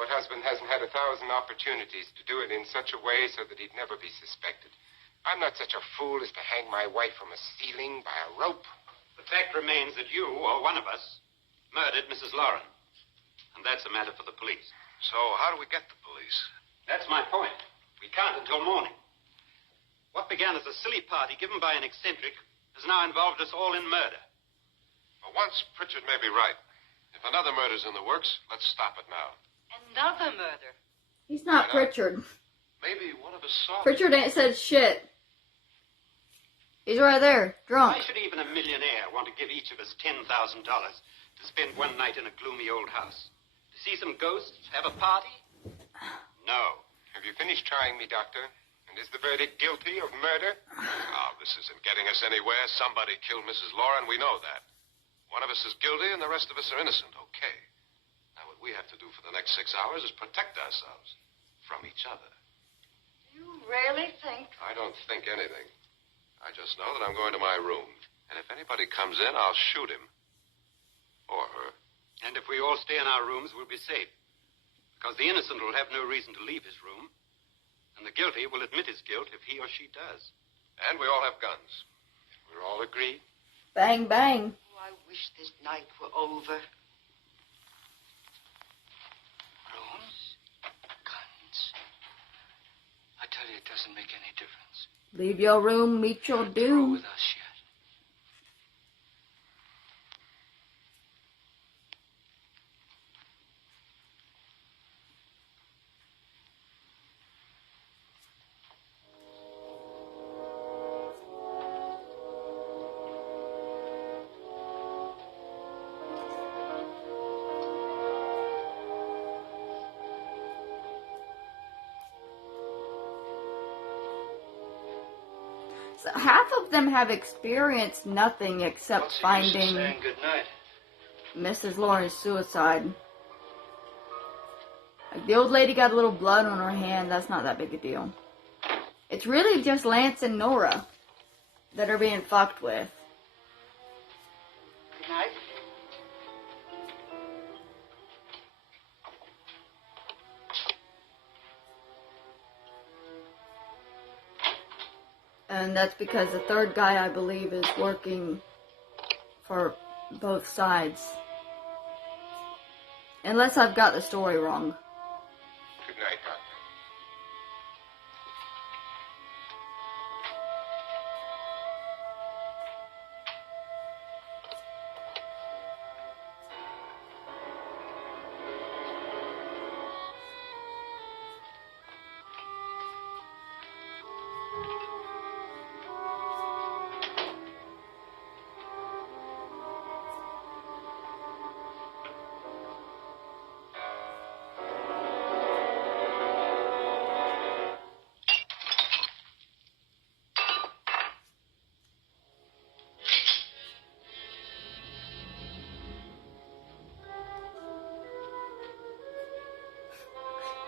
What husband hasn't had 1,000 opportunities to do it in such a way so that he'd never be suspected? I'm not such a fool as to hang my wife from a ceiling by a rope. The fact remains that you, or one of us, murdered Mrs. Loren. And that's a matter for the police. So how do we get the police? That's my point. We can't until morning. What began as a silly party given by an eccentric has now involved us all in murder. For once, Pritchard may be right. If another murder's in the works, let's stop it now. Another murder. He's not Pritchard. Maybe one of us saw Pritchard ain't said shit. He's right there, drunk. Why should even a millionaire want to give each of us $10,000 to spend one night in a gloomy old house? To see some ghosts, have a party? No. Have you finished trying me, Doctor? And is the verdict guilty of murder? Oh, this isn't getting us anywhere. Somebody killed Mrs. Loren. We know that. One of us is guilty and the rest of us are innocent. Okay. Now, what we have to do for the next 6 hours is protect ourselves from each other. You really think? I don't think anything. I just know that I'm going to my room. And if anybody comes in, I'll shoot him. Or her. And if we all stay in our rooms, we'll be safe. Because the innocent will have no reason to leave his room. And the guilty will admit his guilt if he or she does. And we all have guns. We're all agreed. Bang, bang. Oh, I wish this night were over. Rooms? Guns? I tell you, it doesn't make any difference. Leave your room, meet your Through doom. with us yet. So half of them have experienced nothing except What's the use of finding saying goodnight? Mrs. Loren's suicide. Like the old lady got a little blood on her hand. That's not that big a deal. It's really just Lance and Nora that are being fucked with. Good night. And that's because the third guy, I believe, is working for both sides. Unless I've got the story wrong. Good night, Doctor.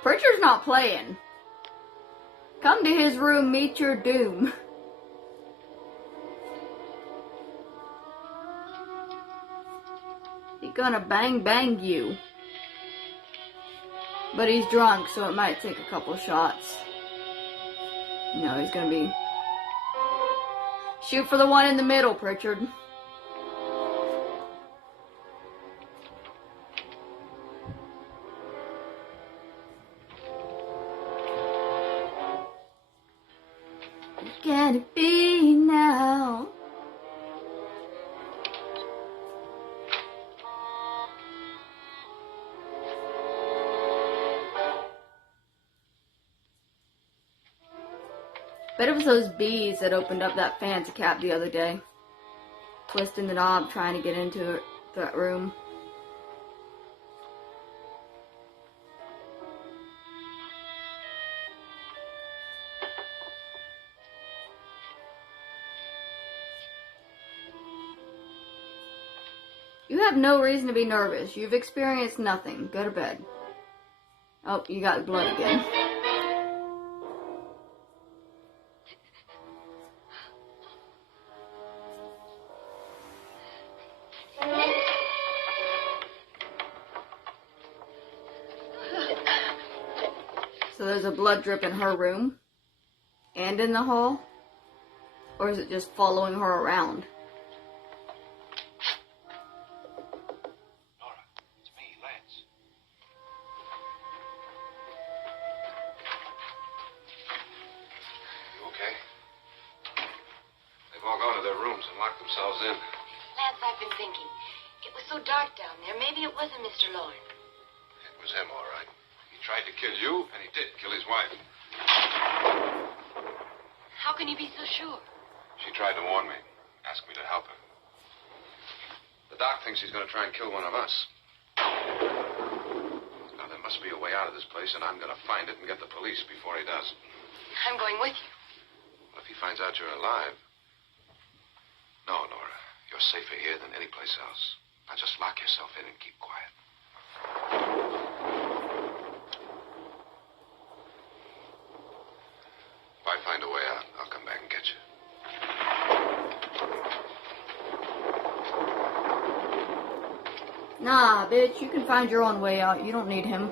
Pritchard's not playing. Come to his room, meet your doom. He's gonna bang you. But he's drunk, so it might take a couple shots. No, he's gonna be... Shoot for the one in the middle, Pritchard. Can it be now? Bet it was those bees that opened up that fancy cap the other day. Twisting the knob, trying to get into that room. You have no reason to be nervous. You've experienced nothing. Go to bed. Oh, you got blood again. So there's a blood drip in her room and in the hall? Or is it just following her around? Nora, it's me, Lance. You okay? They've all gone to their rooms and locked themselves in. Lance, I've been thinking. It was so dark down there. Maybe it wasn't Mr. Lorne. It was him, all right. He tried to kill you, and he did kill his wife. How can you be so sure? She tried to warn me, asked me to help her. The doc thinks he's going to try and kill one of us. Now, there must be a way out of this place, and I'm going to find it and get the police before he does. I'm going with you. Well, if he finds out you're alive... No, Nora. You're safer here than any place else. Now, just lock yourself in and keep quiet. If I find a way out, I'll come back and get you. Nah, bitch, you can find your own way out. You don't need him.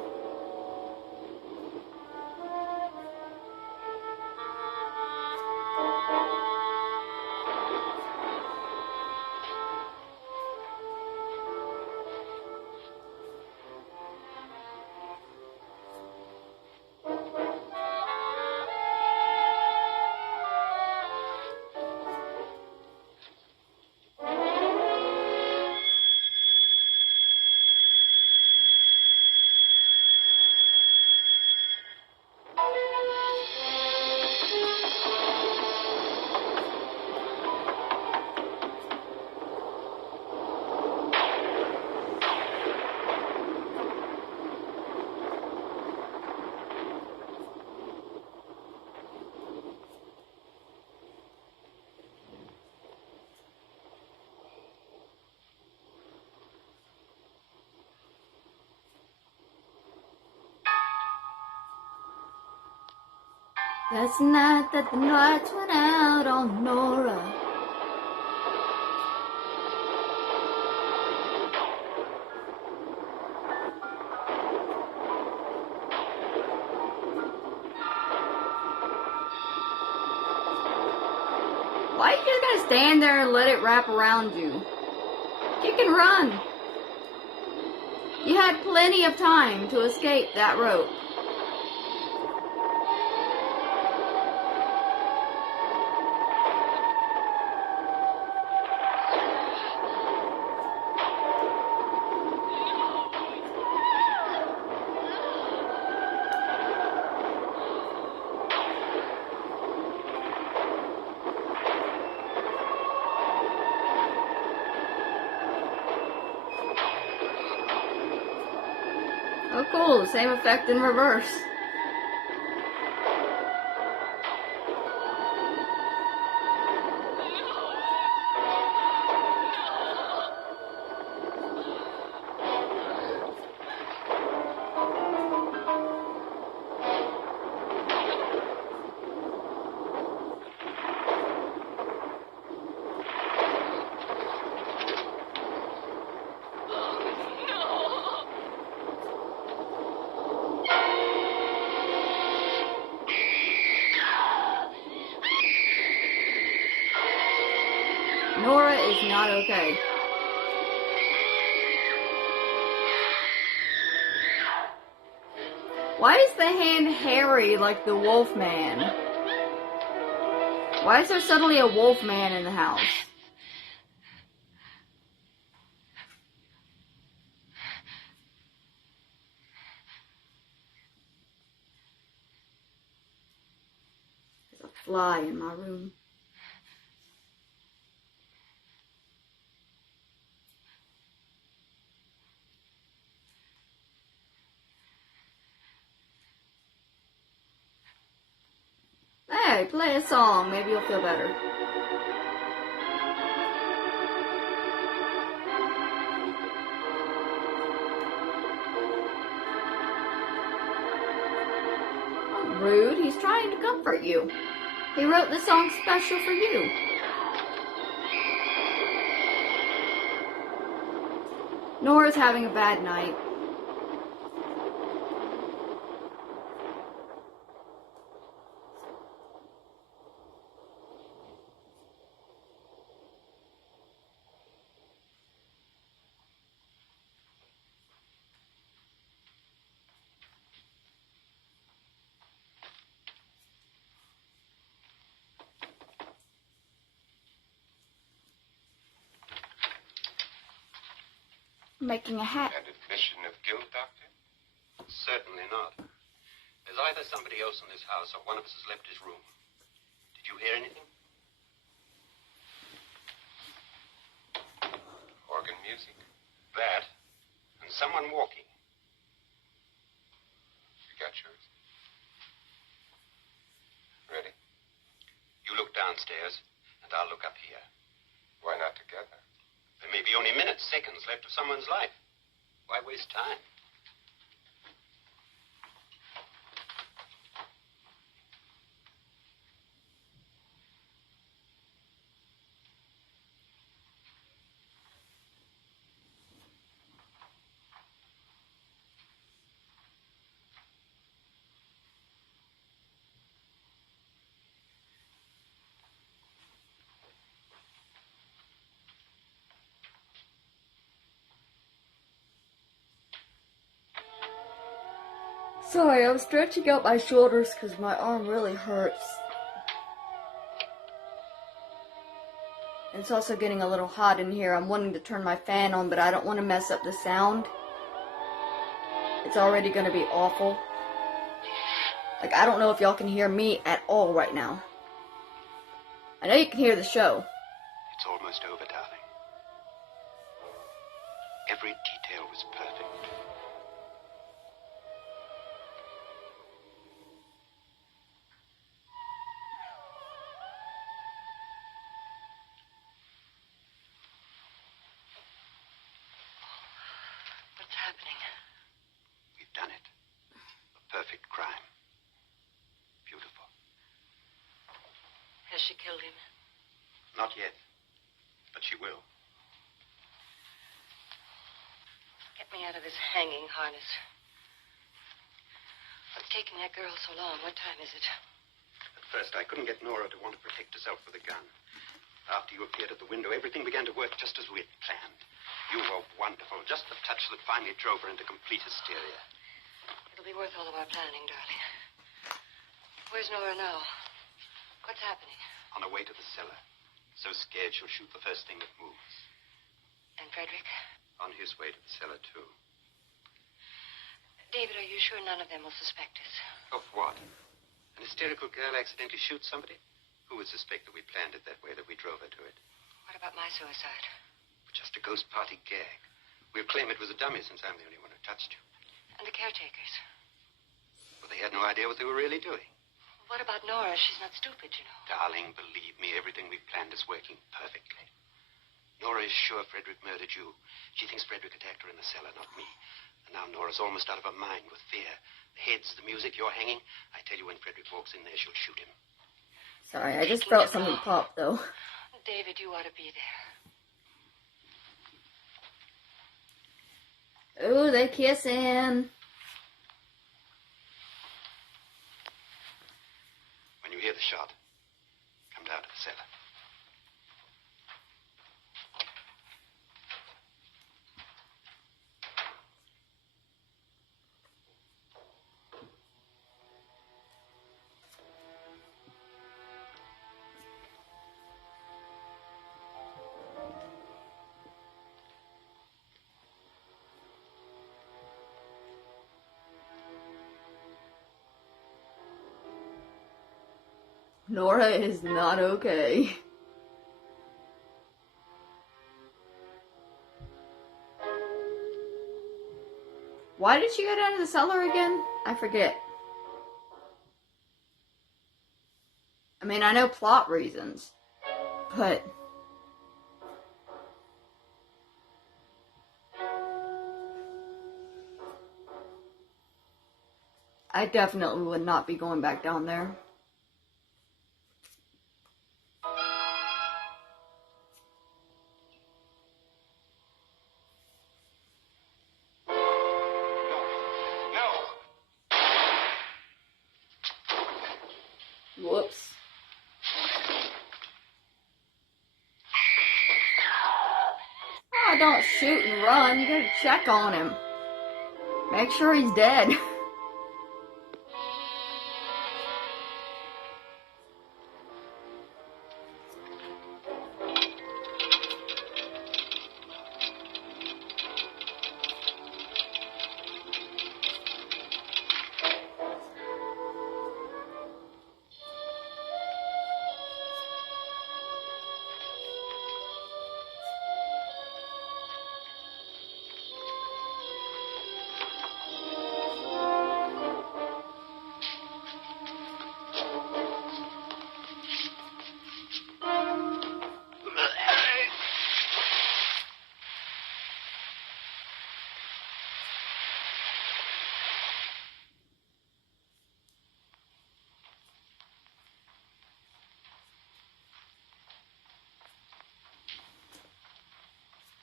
That's the night that the lights went out on Nora. Why are you just gonna stand there and let it wrap around you? You can run. You had plenty of time to escape that rope. Oh cool, same effect in reverse. Nora is not okay. Why is the hand hairy like the wolf man? Why is there suddenly a wolf man in the house? There's a fly in my room. Hey, play a song. Maybe you'll feel better. Rude, he's trying to comfort you. He wrote this song special for you. Nora's having a bad night. Making a hat. An admission of guilt, Doctor? Certainly not. There's either somebody else in this house or one of us has left his room. Did you hear anything? Organ music? That, and someone walking. You got yours? Ready? You look downstairs, and I'll look up here. Why not together? There may be only minutes, seconds left of someone's life. Why waste time? Sorry, I was stretching out my shoulders because my arm really hurts. It's also getting a little hot in here. I'm wanting to turn my fan on, but I don't want to mess up the sound. It's already going to be awful. Like, I don't know if y'all can hear me at all right now. I know you can hear the show. It's almost over, darling. Every detail was perfect. What's happening? We've done it. A perfect crime. Beautiful. Has she killed him? Not yet, but she will. Get me out of this hanging harness. What's taking that girl so long? What time is it? At first, I couldn't get Nora to want to protect herself with a gun. After you appeared at the window, everything began to work just as we had planned. You were wonderful. Just the touch that finally drove her into complete hysteria. It'll be worth all of our planning, darling. Where's Nora now? What's happening? On her way to the cellar. So scared she'll shoot the first thing that moves. And Frederick? On his way to the cellar, too. David, are you sure none of them will suspect us? Of what? An hysterical girl accidentally shoots somebody? Who would suspect that we planned it that way, that we drove her to it? What about my suicide? Just a ghost party gag. We'll claim it was a dummy since I'm the only one who touched you. And the caretakers? Well, they had no idea what they were really doing. What about Nora? She's not stupid, you know. Darling, believe me, everything we've planned is working perfectly. Nora is sure Frederick murdered you. She thinks Frederick attacked her in the cellar, not me. And now Nora's almost out of her mind with fear. The heads, the music, you're hanging. I tell you, when Frederick walks in there, she'll shoot him. Sorry, I just felt something pop, though. David, you ought to be there. Ooh, they kissing. When you hear the shot, come down to the cellar. Nora is not okay. Why did she go down to the cellar again? I forget. I mean, I know plot reasons, but... I definitely would not be going back down there. Whoops. Oh, don't shoot and run. You gotta check on him. Make sure he's dead.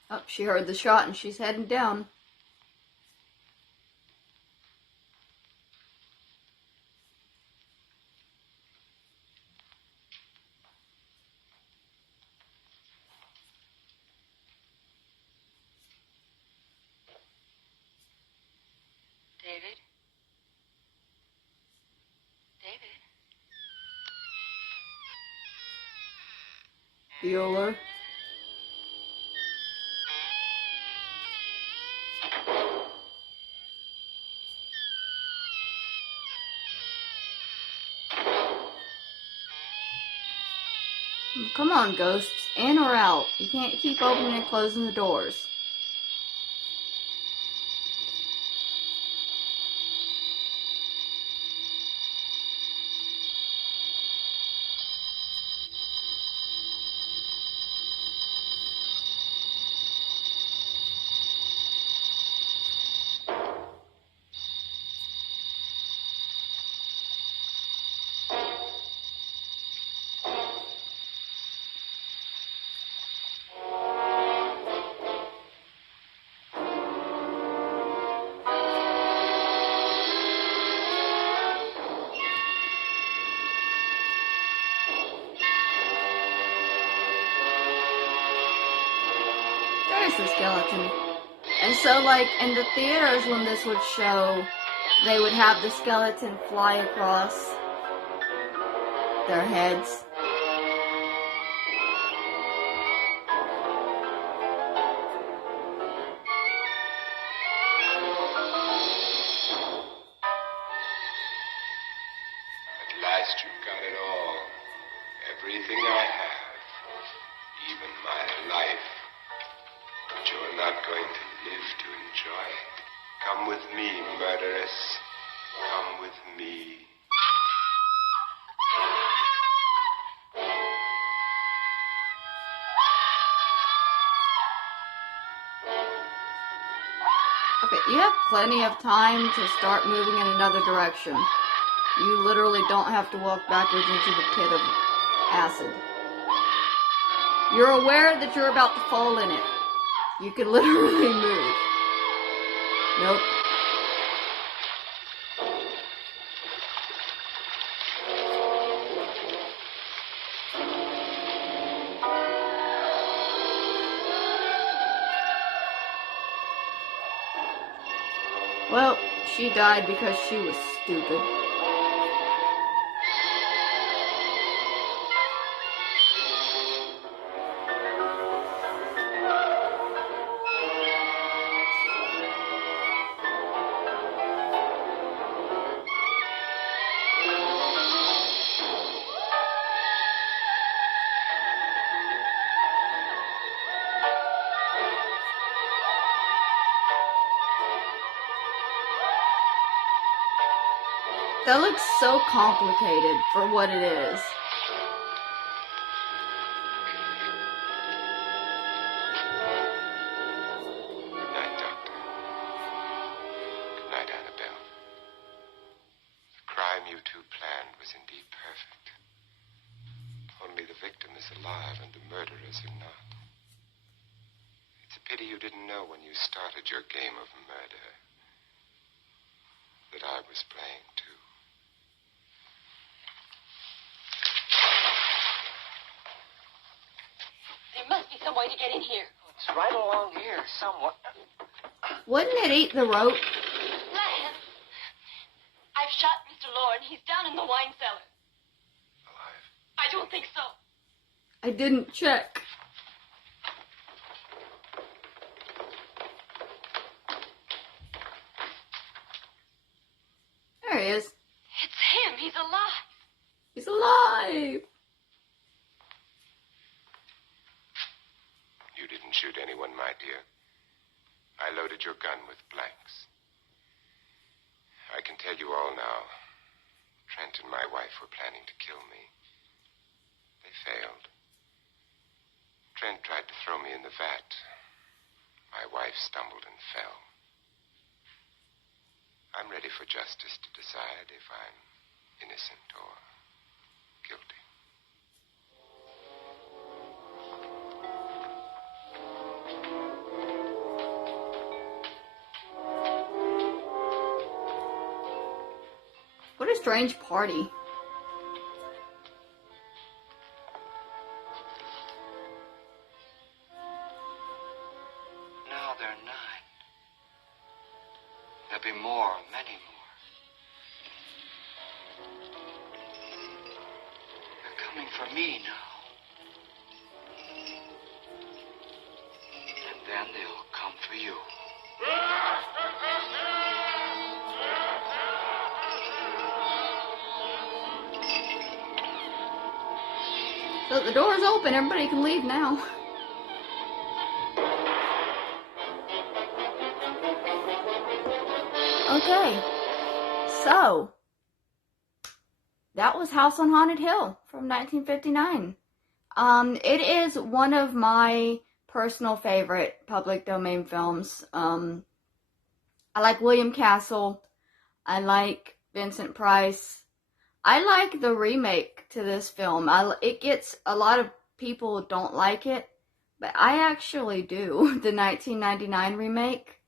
Oh, she heard the shot and she's heading down. David? David? Bueller. Come on, ghosts. In or out? You can't keep opening and closing the doors. There's the skeleton. And so, like, in the theaters when this would show, they would have the skeleton fly across their heads. At last you've got it all. Everything I have. Even my life. But you're not going to live to enjoy it. Come with me, murderess. Come with me. Okay, you have plenty of time to start moving in another direction. You literally don't have to walk backwards into the pit of acid. You're aware that you're about to fall in it. You can literally move. Nope. Well, she died because she was stupid. That looks so complicated for what it is. Good night, Doctor. Good night, Annabelle. The crime you two planned was indeed perfect. Only the victim is alive and the murderers are not. It's a pity you didn't know when you started your game of murder that I was playing too. There must be some way to get in here. It's right along here, somewhere. Wouldn't it eat the rope? Lance! I've shot Mr. Lorne. He's down in the wine cellar. Alive? I don't think so. I didn't check. There he is. It's him. He's alive. He's alive. You didn't shoot anyone, my dear. I loaded your gun with blanks. I can tell you all now. Trent and my wife were planning to kill me. They failed. Trent tried to throw me in the vat. My wife stumbled and fell. I'm ready for justice to decide if I'm innocent or guilty. What a strange party. Now there are 9. There'll be more, many more. They're coming for me now. And then they'll come for you. So the door's open. Everybody can leave now. Okay. So, that was House on Haunted Hill from 1959. It is one of my personal favorite public domain films. I like William Castle. I like Vincent Price. I like the remake to this film. It gets, a lot of people don't like it, but I actually do. The 1999 remake.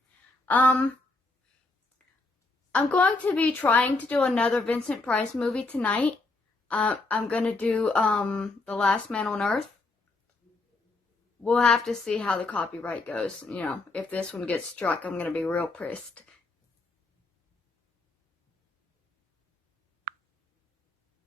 I'm going to be trying to do another Vincent Price movie tonight. I'm going to do The Last Man on Earth. We'll have to see how the copyright goes. You know, if this one gets struck, I'm going to be real pissed.